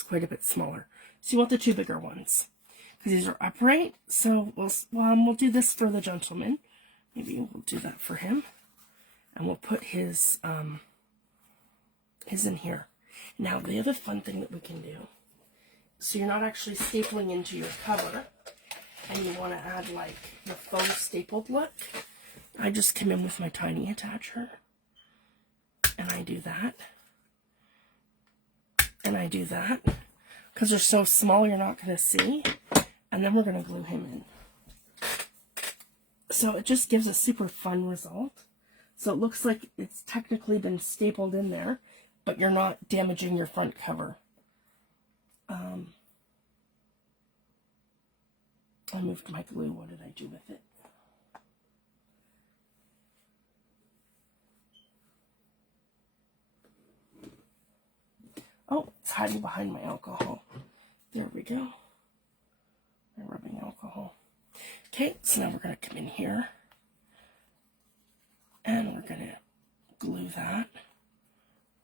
quite a bit smaller. So you want the 2 bigger ones, because these are upright. So we'll do this for the gentleman. Maybe we'll do that for him, and we'll put his in here. Now the other fun thing that we can do, so you're not actually stapling into your cover, and you want to add like the faux stapled look. I just come in with my tiny attacher, and I do that, and I do that, because they're so small you're not going to see, and then we're going to glue him in. So it just gives a super fun result. So it looks like it's technically been stapled in there, but you're not damaging your front cover. I moved my glue. What did I do with it? Oh, it's hiding behind my alcohol. There we go. My rubbing alcohol. Okay, so now we're going to come in here. And we're going to glue that.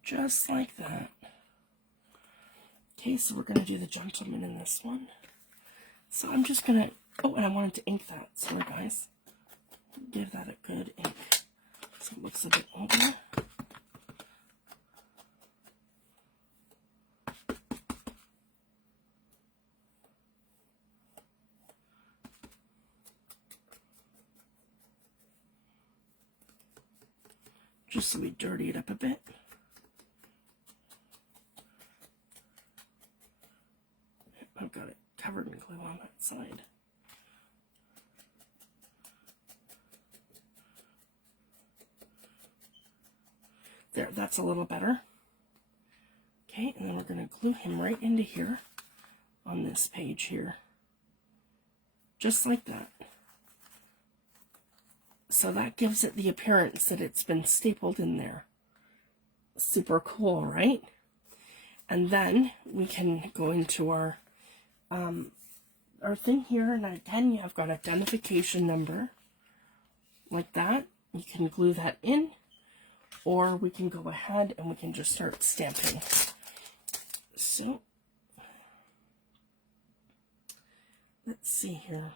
Just like that. Okay, so we're going to do the gentleman in this one. So I'm just going to... Oh, and I wanted to ink that. Sorry, guys. Give that a good ink. So it looks a bit older. Just so we dirty it up a bit. I've got it covered in glue on that side. There, that's a little better. Okay, and then we're going to glue him right into here on this page here. Just like that. So that gives it the appearance that it's been stapled in there. Super cool, right? And then we can go into our thing here, and again, I've got identification number, like that. You can glue that in, or we can go ahead and we can just start stamping. So, let's see here.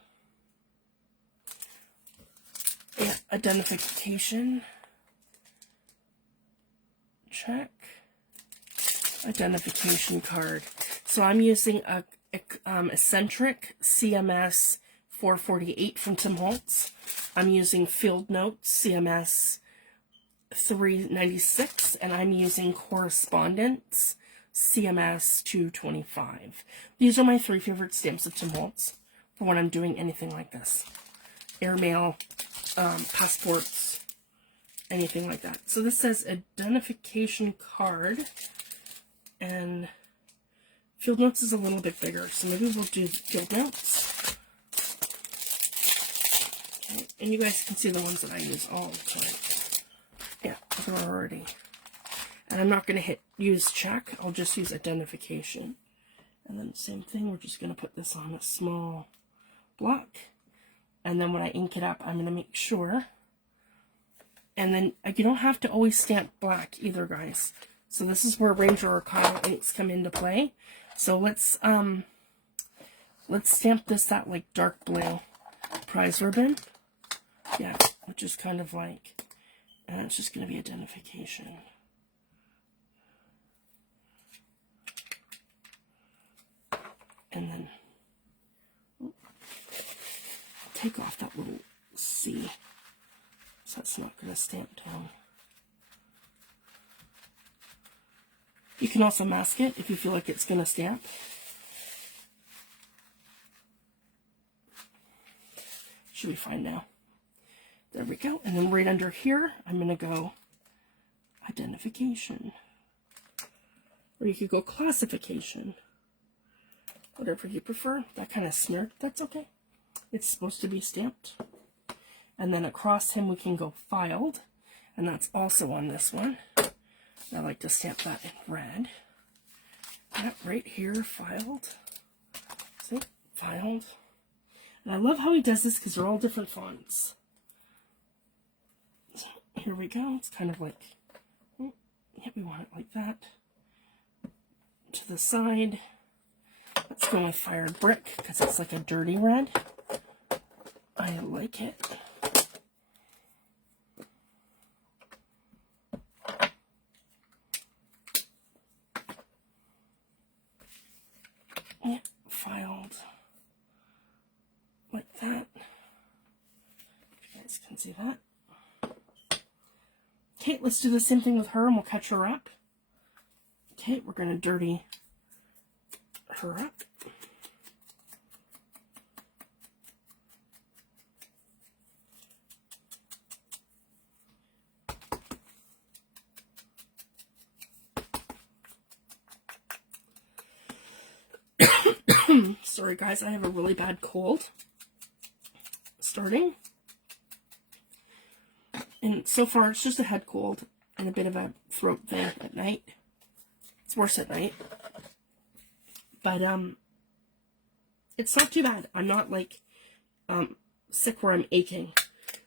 Yeah, identification, check, identification card. So I'm using a Eccentric CMS 448 from Tim Holtz. I'm using FieldNotes CMS 396, and I'm using Correspondence CMS 225. These are my 3 favorite stamps of Tim Holtz for when I'm doing anything like this. Airmail, passports, anything like that. So this says identification card, and FieldNotes is a little bit bigger, so maybe we'll do FieldNotes. Okay, and you guys can see the ones that I use all the time. Yeah, they're already. And I'm not going to use check, I'll just use identification. And then same thing, we're just going to put this on a small block. And then when I ink it up, I'm going to make sure. And then you don't have to always stamp black either, guys. So this is where Ranger Archival inks come into play. So let's stamp this that like dark blue prize ribbon. Yeah, which is kind of like, and it's just going to be identification. and then take off that little C, so it's not going to stamp down. You can also mask it if you feel like it's going to stamp. Should be fine now. There we go. And then right under here, I'm going to go identification. Or you could go classification. Whatever you prefer. That kind of smeared. That's okay. It's supposed to be stamped. And then across him we can go filed. And that's also on this one. I like to stamp that in red. That right here, filed. See? Filed. And I love how he does this because they're all different fonts. So here we go. It's kind of like, yeah, we want it like that. To the side. Let's go with fired brick because it's like a dirty red. I like it. Yeah, filed like that. If you guys can see that. Okay, let's do the same thing with her and we'll catch her up. Okay, we're going to dirty her up. Sorry guys, I have a really bad cold starting. And so far it's just a head cold and a bit of a throat thing at night. It's worse at night. But it's not too bad. I'm not like sick where I'm aching.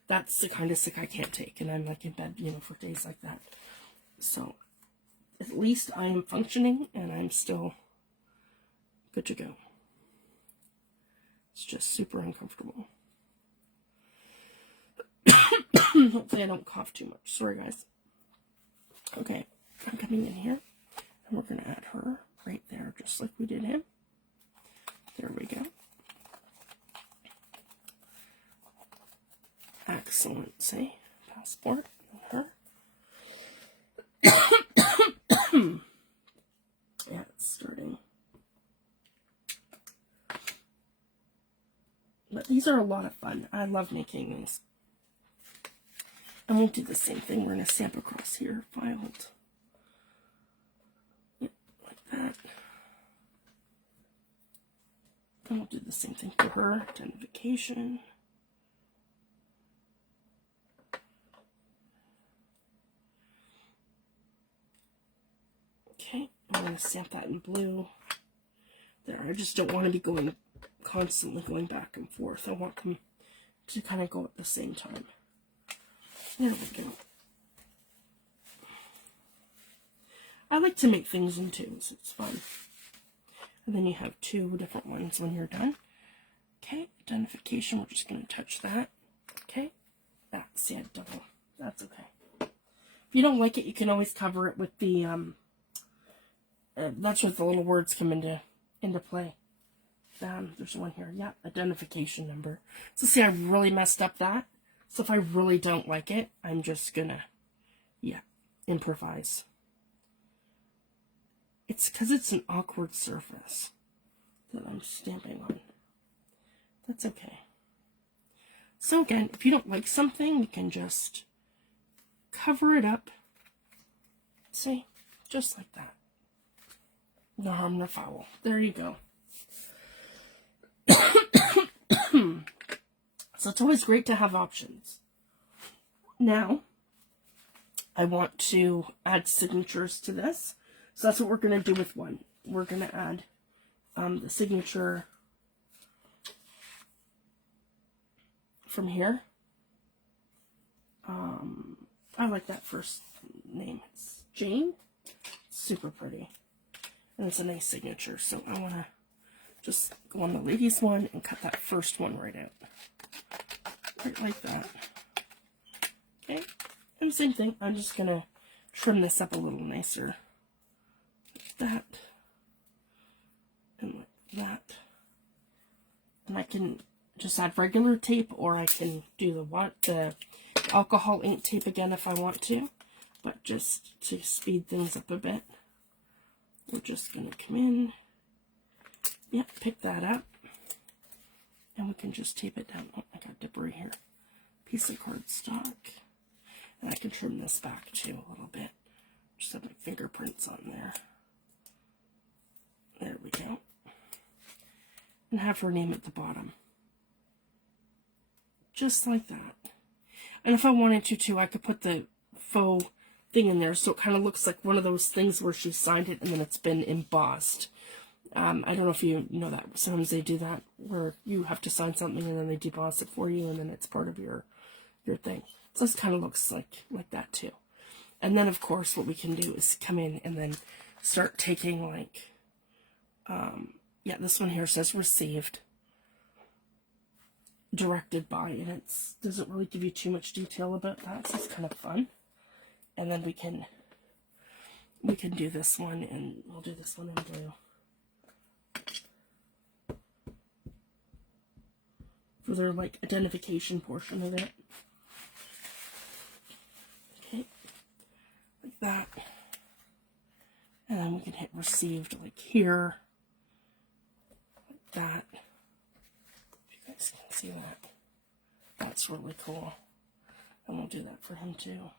That's the kind of sick I can't take, and I'm like in bed, you know, for days like that. So at least I am functioning and I'm still good to go. It's just super uncomfortable. Hopefully I don't cough too much. Sorry guys. Okay, I'm coming in here and we're going to add her right there just like we did him. There we go. Excellent. Say passport and her. Yeah, it's starting. But these are a lot of fun. I love making these. And we'll do the same thing. We're going to stamp across here. Filed. Yep, like that. And we'll do the same thing for her. Identification. Okay, I'm going to stamp that in blue. There, I just don't want to be constantly going back and forth. I want them to kind of go at the same time. There we go. I like to make things in twos. It's fun. And then you have two different ones when you're done. Okay, identification. We're just going to touch that. Okay, that's yeah, double. That's okay. If you don't like it, you can always cover it with the that's where the little words come into play. There's one here. Yeah, identification number. So see, I really messed up that. So if I really don't like it, I'm just gonna, yeah, improvise. It's because it's an awkward surface that I'm stamping on. That's okay. So again, if you don't like something, you can just cover it up. See, just like that. No harm, no foul. There you go. So it's always great to have options. Now, I want to add signatures to this. So that's what we're going to do with one. We're going to add the signature from here. I like that first name. It's Jane. Super pretty. And it's a nice signature. So I want to just go on the ladies one and cut that first one right out. Right like that. Okay. And same thing. I'm just going to trim this up a little nicer. Like that. And like that. And I can just add regular tape, or I can do the alcohol ink tape again if I want to. But just to speed things up a bit, we're just going to come in, yep, pick that up, and we can just tape it down. Oh, I got debris here. Piece of cardstock. And I can trim this back too a little bit. Just have my fingerprints on there. There we go. And have her name at the bottom. Just like that. And if I wanted to too, I could put the faux thing in there so it kind of looks like one of those things where she signed it and then it's been embossed. I don't know if you know that. Sometimes they do that where you have to sign something and then they deboss it for you and then it's part of your thing. So this kind of looks like that too. And then of course what we can do is come in and then start taking like, yeah, this one here says received, directed by, and it doesn't really give you too much detail about that, so it's kind of fun. And then we can do this one, and we'll do this one in blue. For their like identification portion of it. Okay. Like that. And then we can hit received like here. Like that. If you guys can see that. That's really cool. And we'll do that for him too.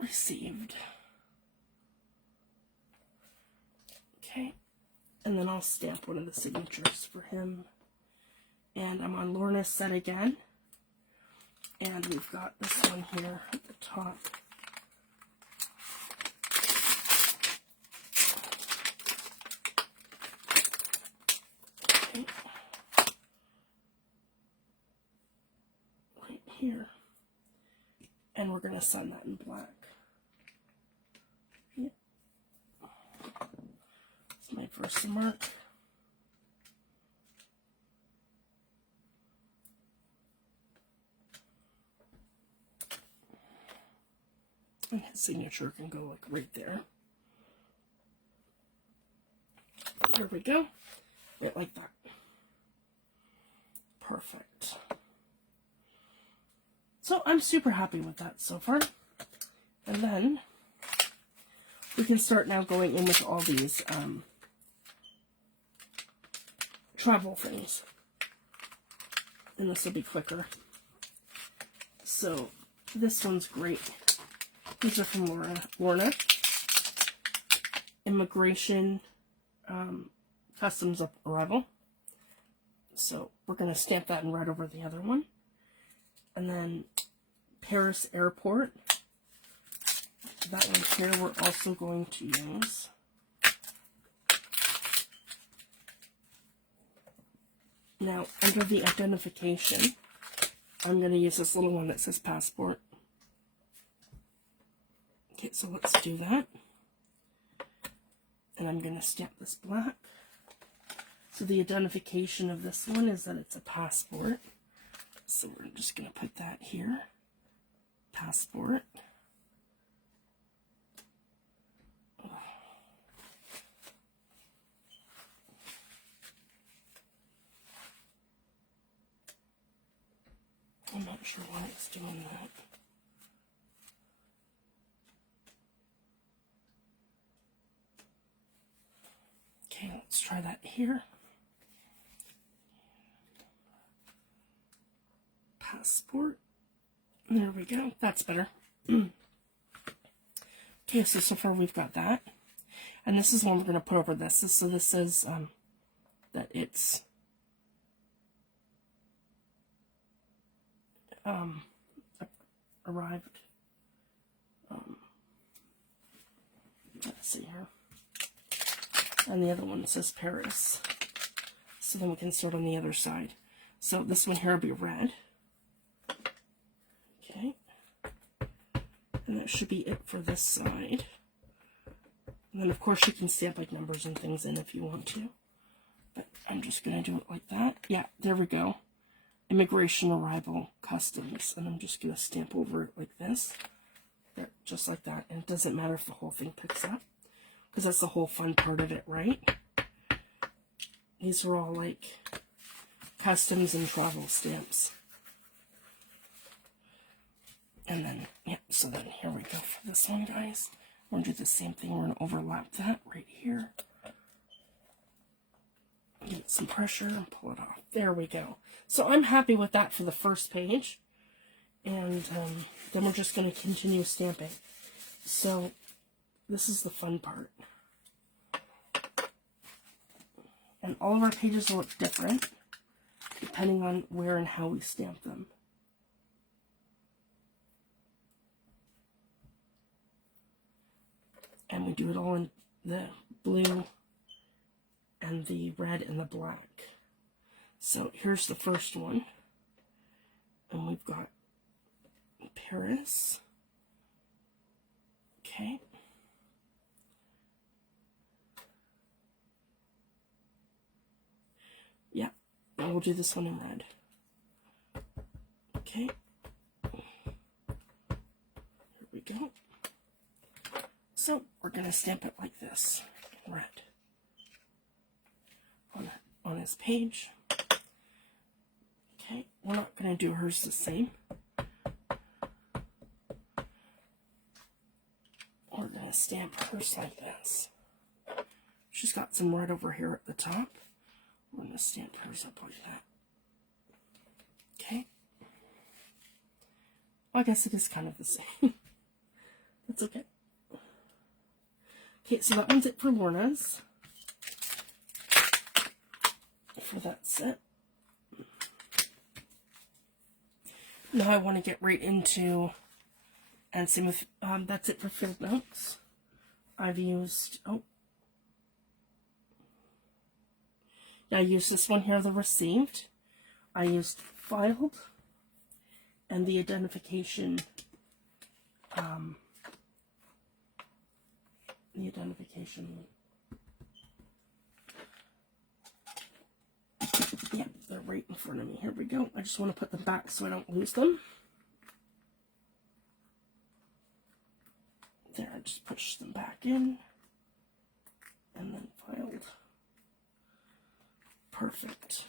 Received. Okay, and then I'll stamp one of the signatures for him. And I'm on Lorna's set again. And we've got this one here at the top. Okay. Right here. And we're going to sign that in black. Yep. It's my first mark. And his signature can go like right there. There we go. Right like that. Perfect. So I'm super happy with that so far. And then we can start now going in with all these travel things. And this will be quicker. So this one's great. These are from Lorna. Immigration Customs Arrival. So we're going to stamp that and write over the other one. And then Paris Airport. That one here we're also going to use. Now, under the identification, I'm going to use this little one that says passport. Okay, so let's do that. And I'm going to stamp this black. So the identification of this one is that it's a passport. So we're just going to put that here. Passport. I'm not sure why it's doing that. Okay, let's try that here. Passport. There we go. That's better. Okay, so far we've got that. And this is one we're going to put over this. So this says that it's arrived. Let's see here. And the other one says Paris. So then we can start on the other side. So this one here will be red. Okay. And that should be it for this side. And then of course you can stamp like numbers and things in if you want to. But I'm just going to do it like that. Yeah, there we go. Immigration Arrival Customs. And I'm just going to stamp over it like this. There, just like that. And it doesn't matter if the whole thing picks up, because that's the whole fun part of it, right? These are all like customs and travel stamps. And then, yeah, so then here we go for this one, guys. We're going to do the same thing. We're going to overlap that right here. Give it some pressure and pull it off. There we go. So I'm happy with that for the first page. And then we're just going to continue stamping. So this is the fun part. And all of our pages will look different depending on where and how we stamp them. And we do it all in the blue and the red and the black. So here's the first one. And we've got Paris. Okay. Yeah, and we'll do this one in red. Okay. Here we go. So we're going to stamp it like this, in red, on this page. Okay, we're not going to do hers the same. We're going to stamp hers like this. She's got some red over here at the top. We're going to stamp hers up like that. Okay. Well, I guess it is kind of the same. That's okay. Okay, so that one's it for Lorna's. For that set. Now I want to get right into, and same with, that's it for FieldNotes. I've used, I used this one here, the received. I used filed and the identification, yeah, they're right in front of me. Here we go. I just want to put them back so I don't lose them. There, I just push them back in and then filed. Perfect.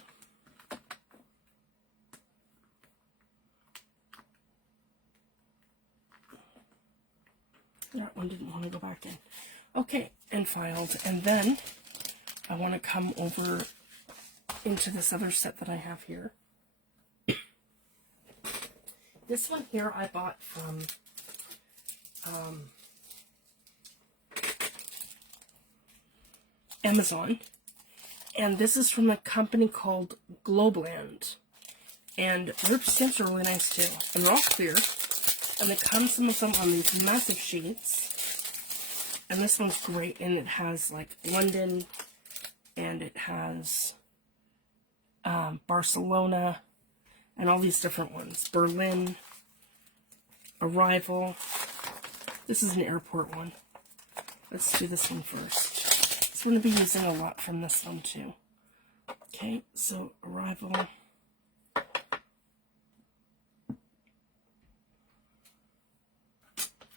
That one didn't want to go back in. Okay, and filed. And then I want to come over into this other set that I have here. This one here I bought from Amazon. And this is from a company called Globeland. And their stamps are really nice too. And they're all clear. And they come, some of them, on these massive sheets. And this one's great. And it has like London. And it has Barcelona. And all these different ones. Berlin. Arrival. This is an airport one. Let's do this one first. So I'm going to be using a lot from this one too. Okay, so Arrival.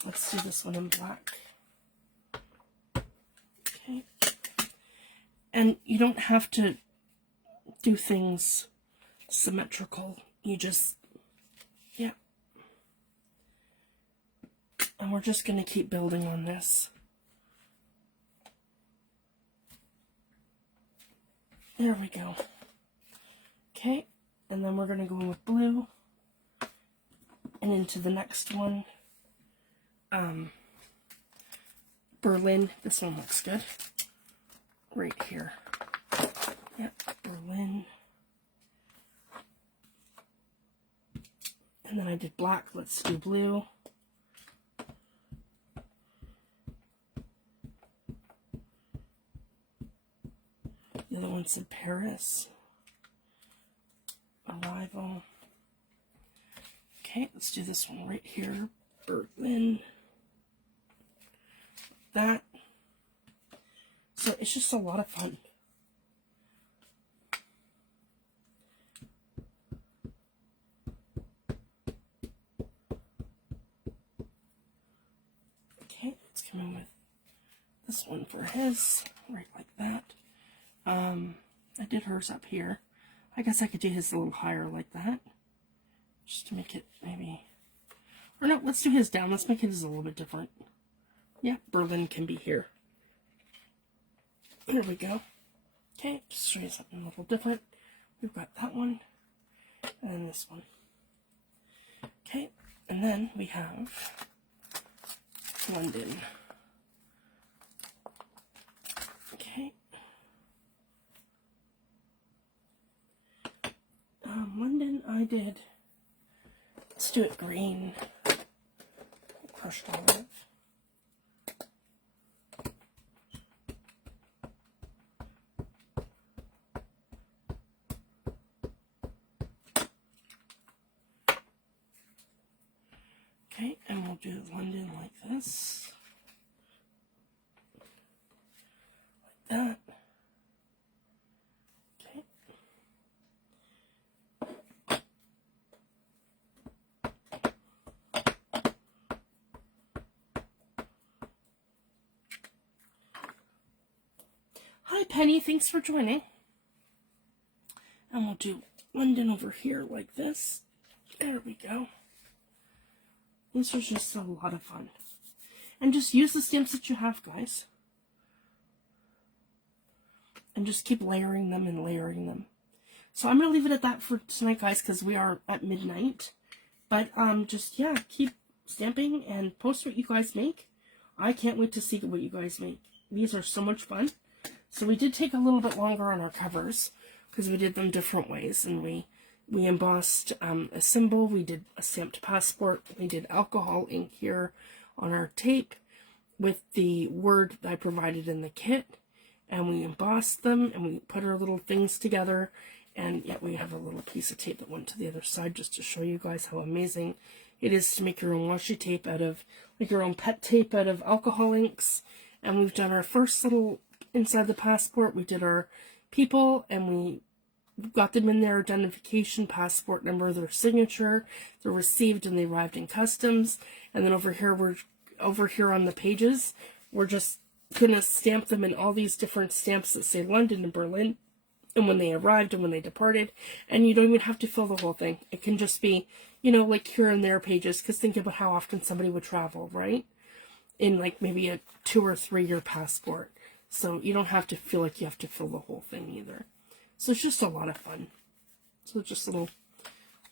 Let's do this one in black. Okay. And you don't have to do things symmetrical. You just, yeah. And we're just going to keep building on this. There we go. Okay, and then we're going to go with blue and into the next one. Berlin. This one looks good. Right here. Yep, Berlin. And then I did black. Let's do blue. The other one said Paris. Arrival. Okay, let's do this one right here. Berlin. That. So it's just a lot of fun. Okay, let's come in with this one for his, right like that. I did hers up here. I guess I could do his a little higher like that, just to make it maybe, or no, let's do his down. Let's make his a little bit different. Yeah, Berlin can be here. There we go. Okay, just show you something a little different. We've got that one, and then this one. Okay, and then we have London. Okay. London, I did, let's do it green, crushed olive. Okay, and we'll do London like this, like that. Okay. Hi Penny, thanks for joining. And we'll do London over here like this. There we go. These are just a lot of fun. And just use the stamps that you have, guys. And just keep layering them and layering them. So I'm going to leave it at that for tonight, guys, because we are at midnight. But just, yeah, keep stamping and post what you guys make. I can't wait to see what you guys make. These are so much fun. So we did take a little bit longer on our covers because we did them different ways. And we embossed a symbol, we did a stamped passport, we did alcohol ink here on our tape with the word that I provided in the kit, and we embossed them, and we put our little things together, and yet we have a little piece of tape that went to the other side just to show you guys how amazing it is to make your own washi tape out of, like your own pet tape out of alcohol inks. And we've done our first little, inside the passport, we did our people, and we got them in their identification, passport number, their signature, they're received and they arrived in customs. And then over here on the pages, we're just gonna stamp them in all these different stamps that say London and Berlin, and when they arrived and when they departed. And you don't even have to fill the whole thing. It can just be, you know, like here and there pages, because think about how often somebody would travel, right? In like maybe a 2 or 3 year passport. So you don't have to feel like you have to fill the whole thing either. So it's just a lot of fun. So just little,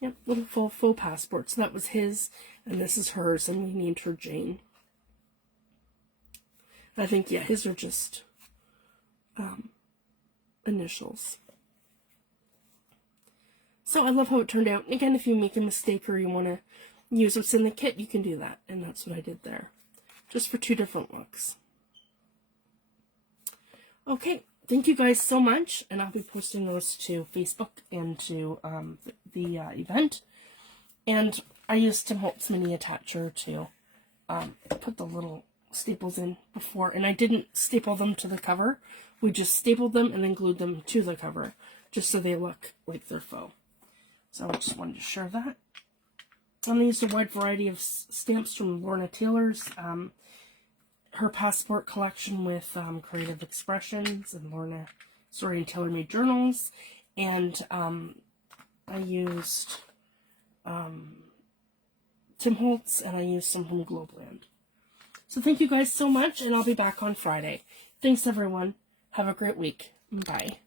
yep, little faux passport. So that was his, and this is hers, and we named her Jane. I think, yeah, his are just initials. So I love how it turned out. And again, if you make a mistake or you want to use what's in the kit, you can do that. And that's what I did there. Just for 2 different looks. Okay. Thank you guys so much, and I'll be posting those to Facebook and to the event. And I used Tim Holtz mini attacher to put the little staples in before, and I didn't staple them to the cover. We just stapled them and then glued them to the cover, just so they look like they're faux. So I just wanted to share that. I used a wide variety of stamps from Lorna Taylor's her passport collection with Creative Expressions and Lorna Story and Taylor Made Journals, and I used Tim Holtz, and I used some from Globeland. So thank you guys so much, and I'll be back on Friday. Thanks everyone. Have a great week. Bye.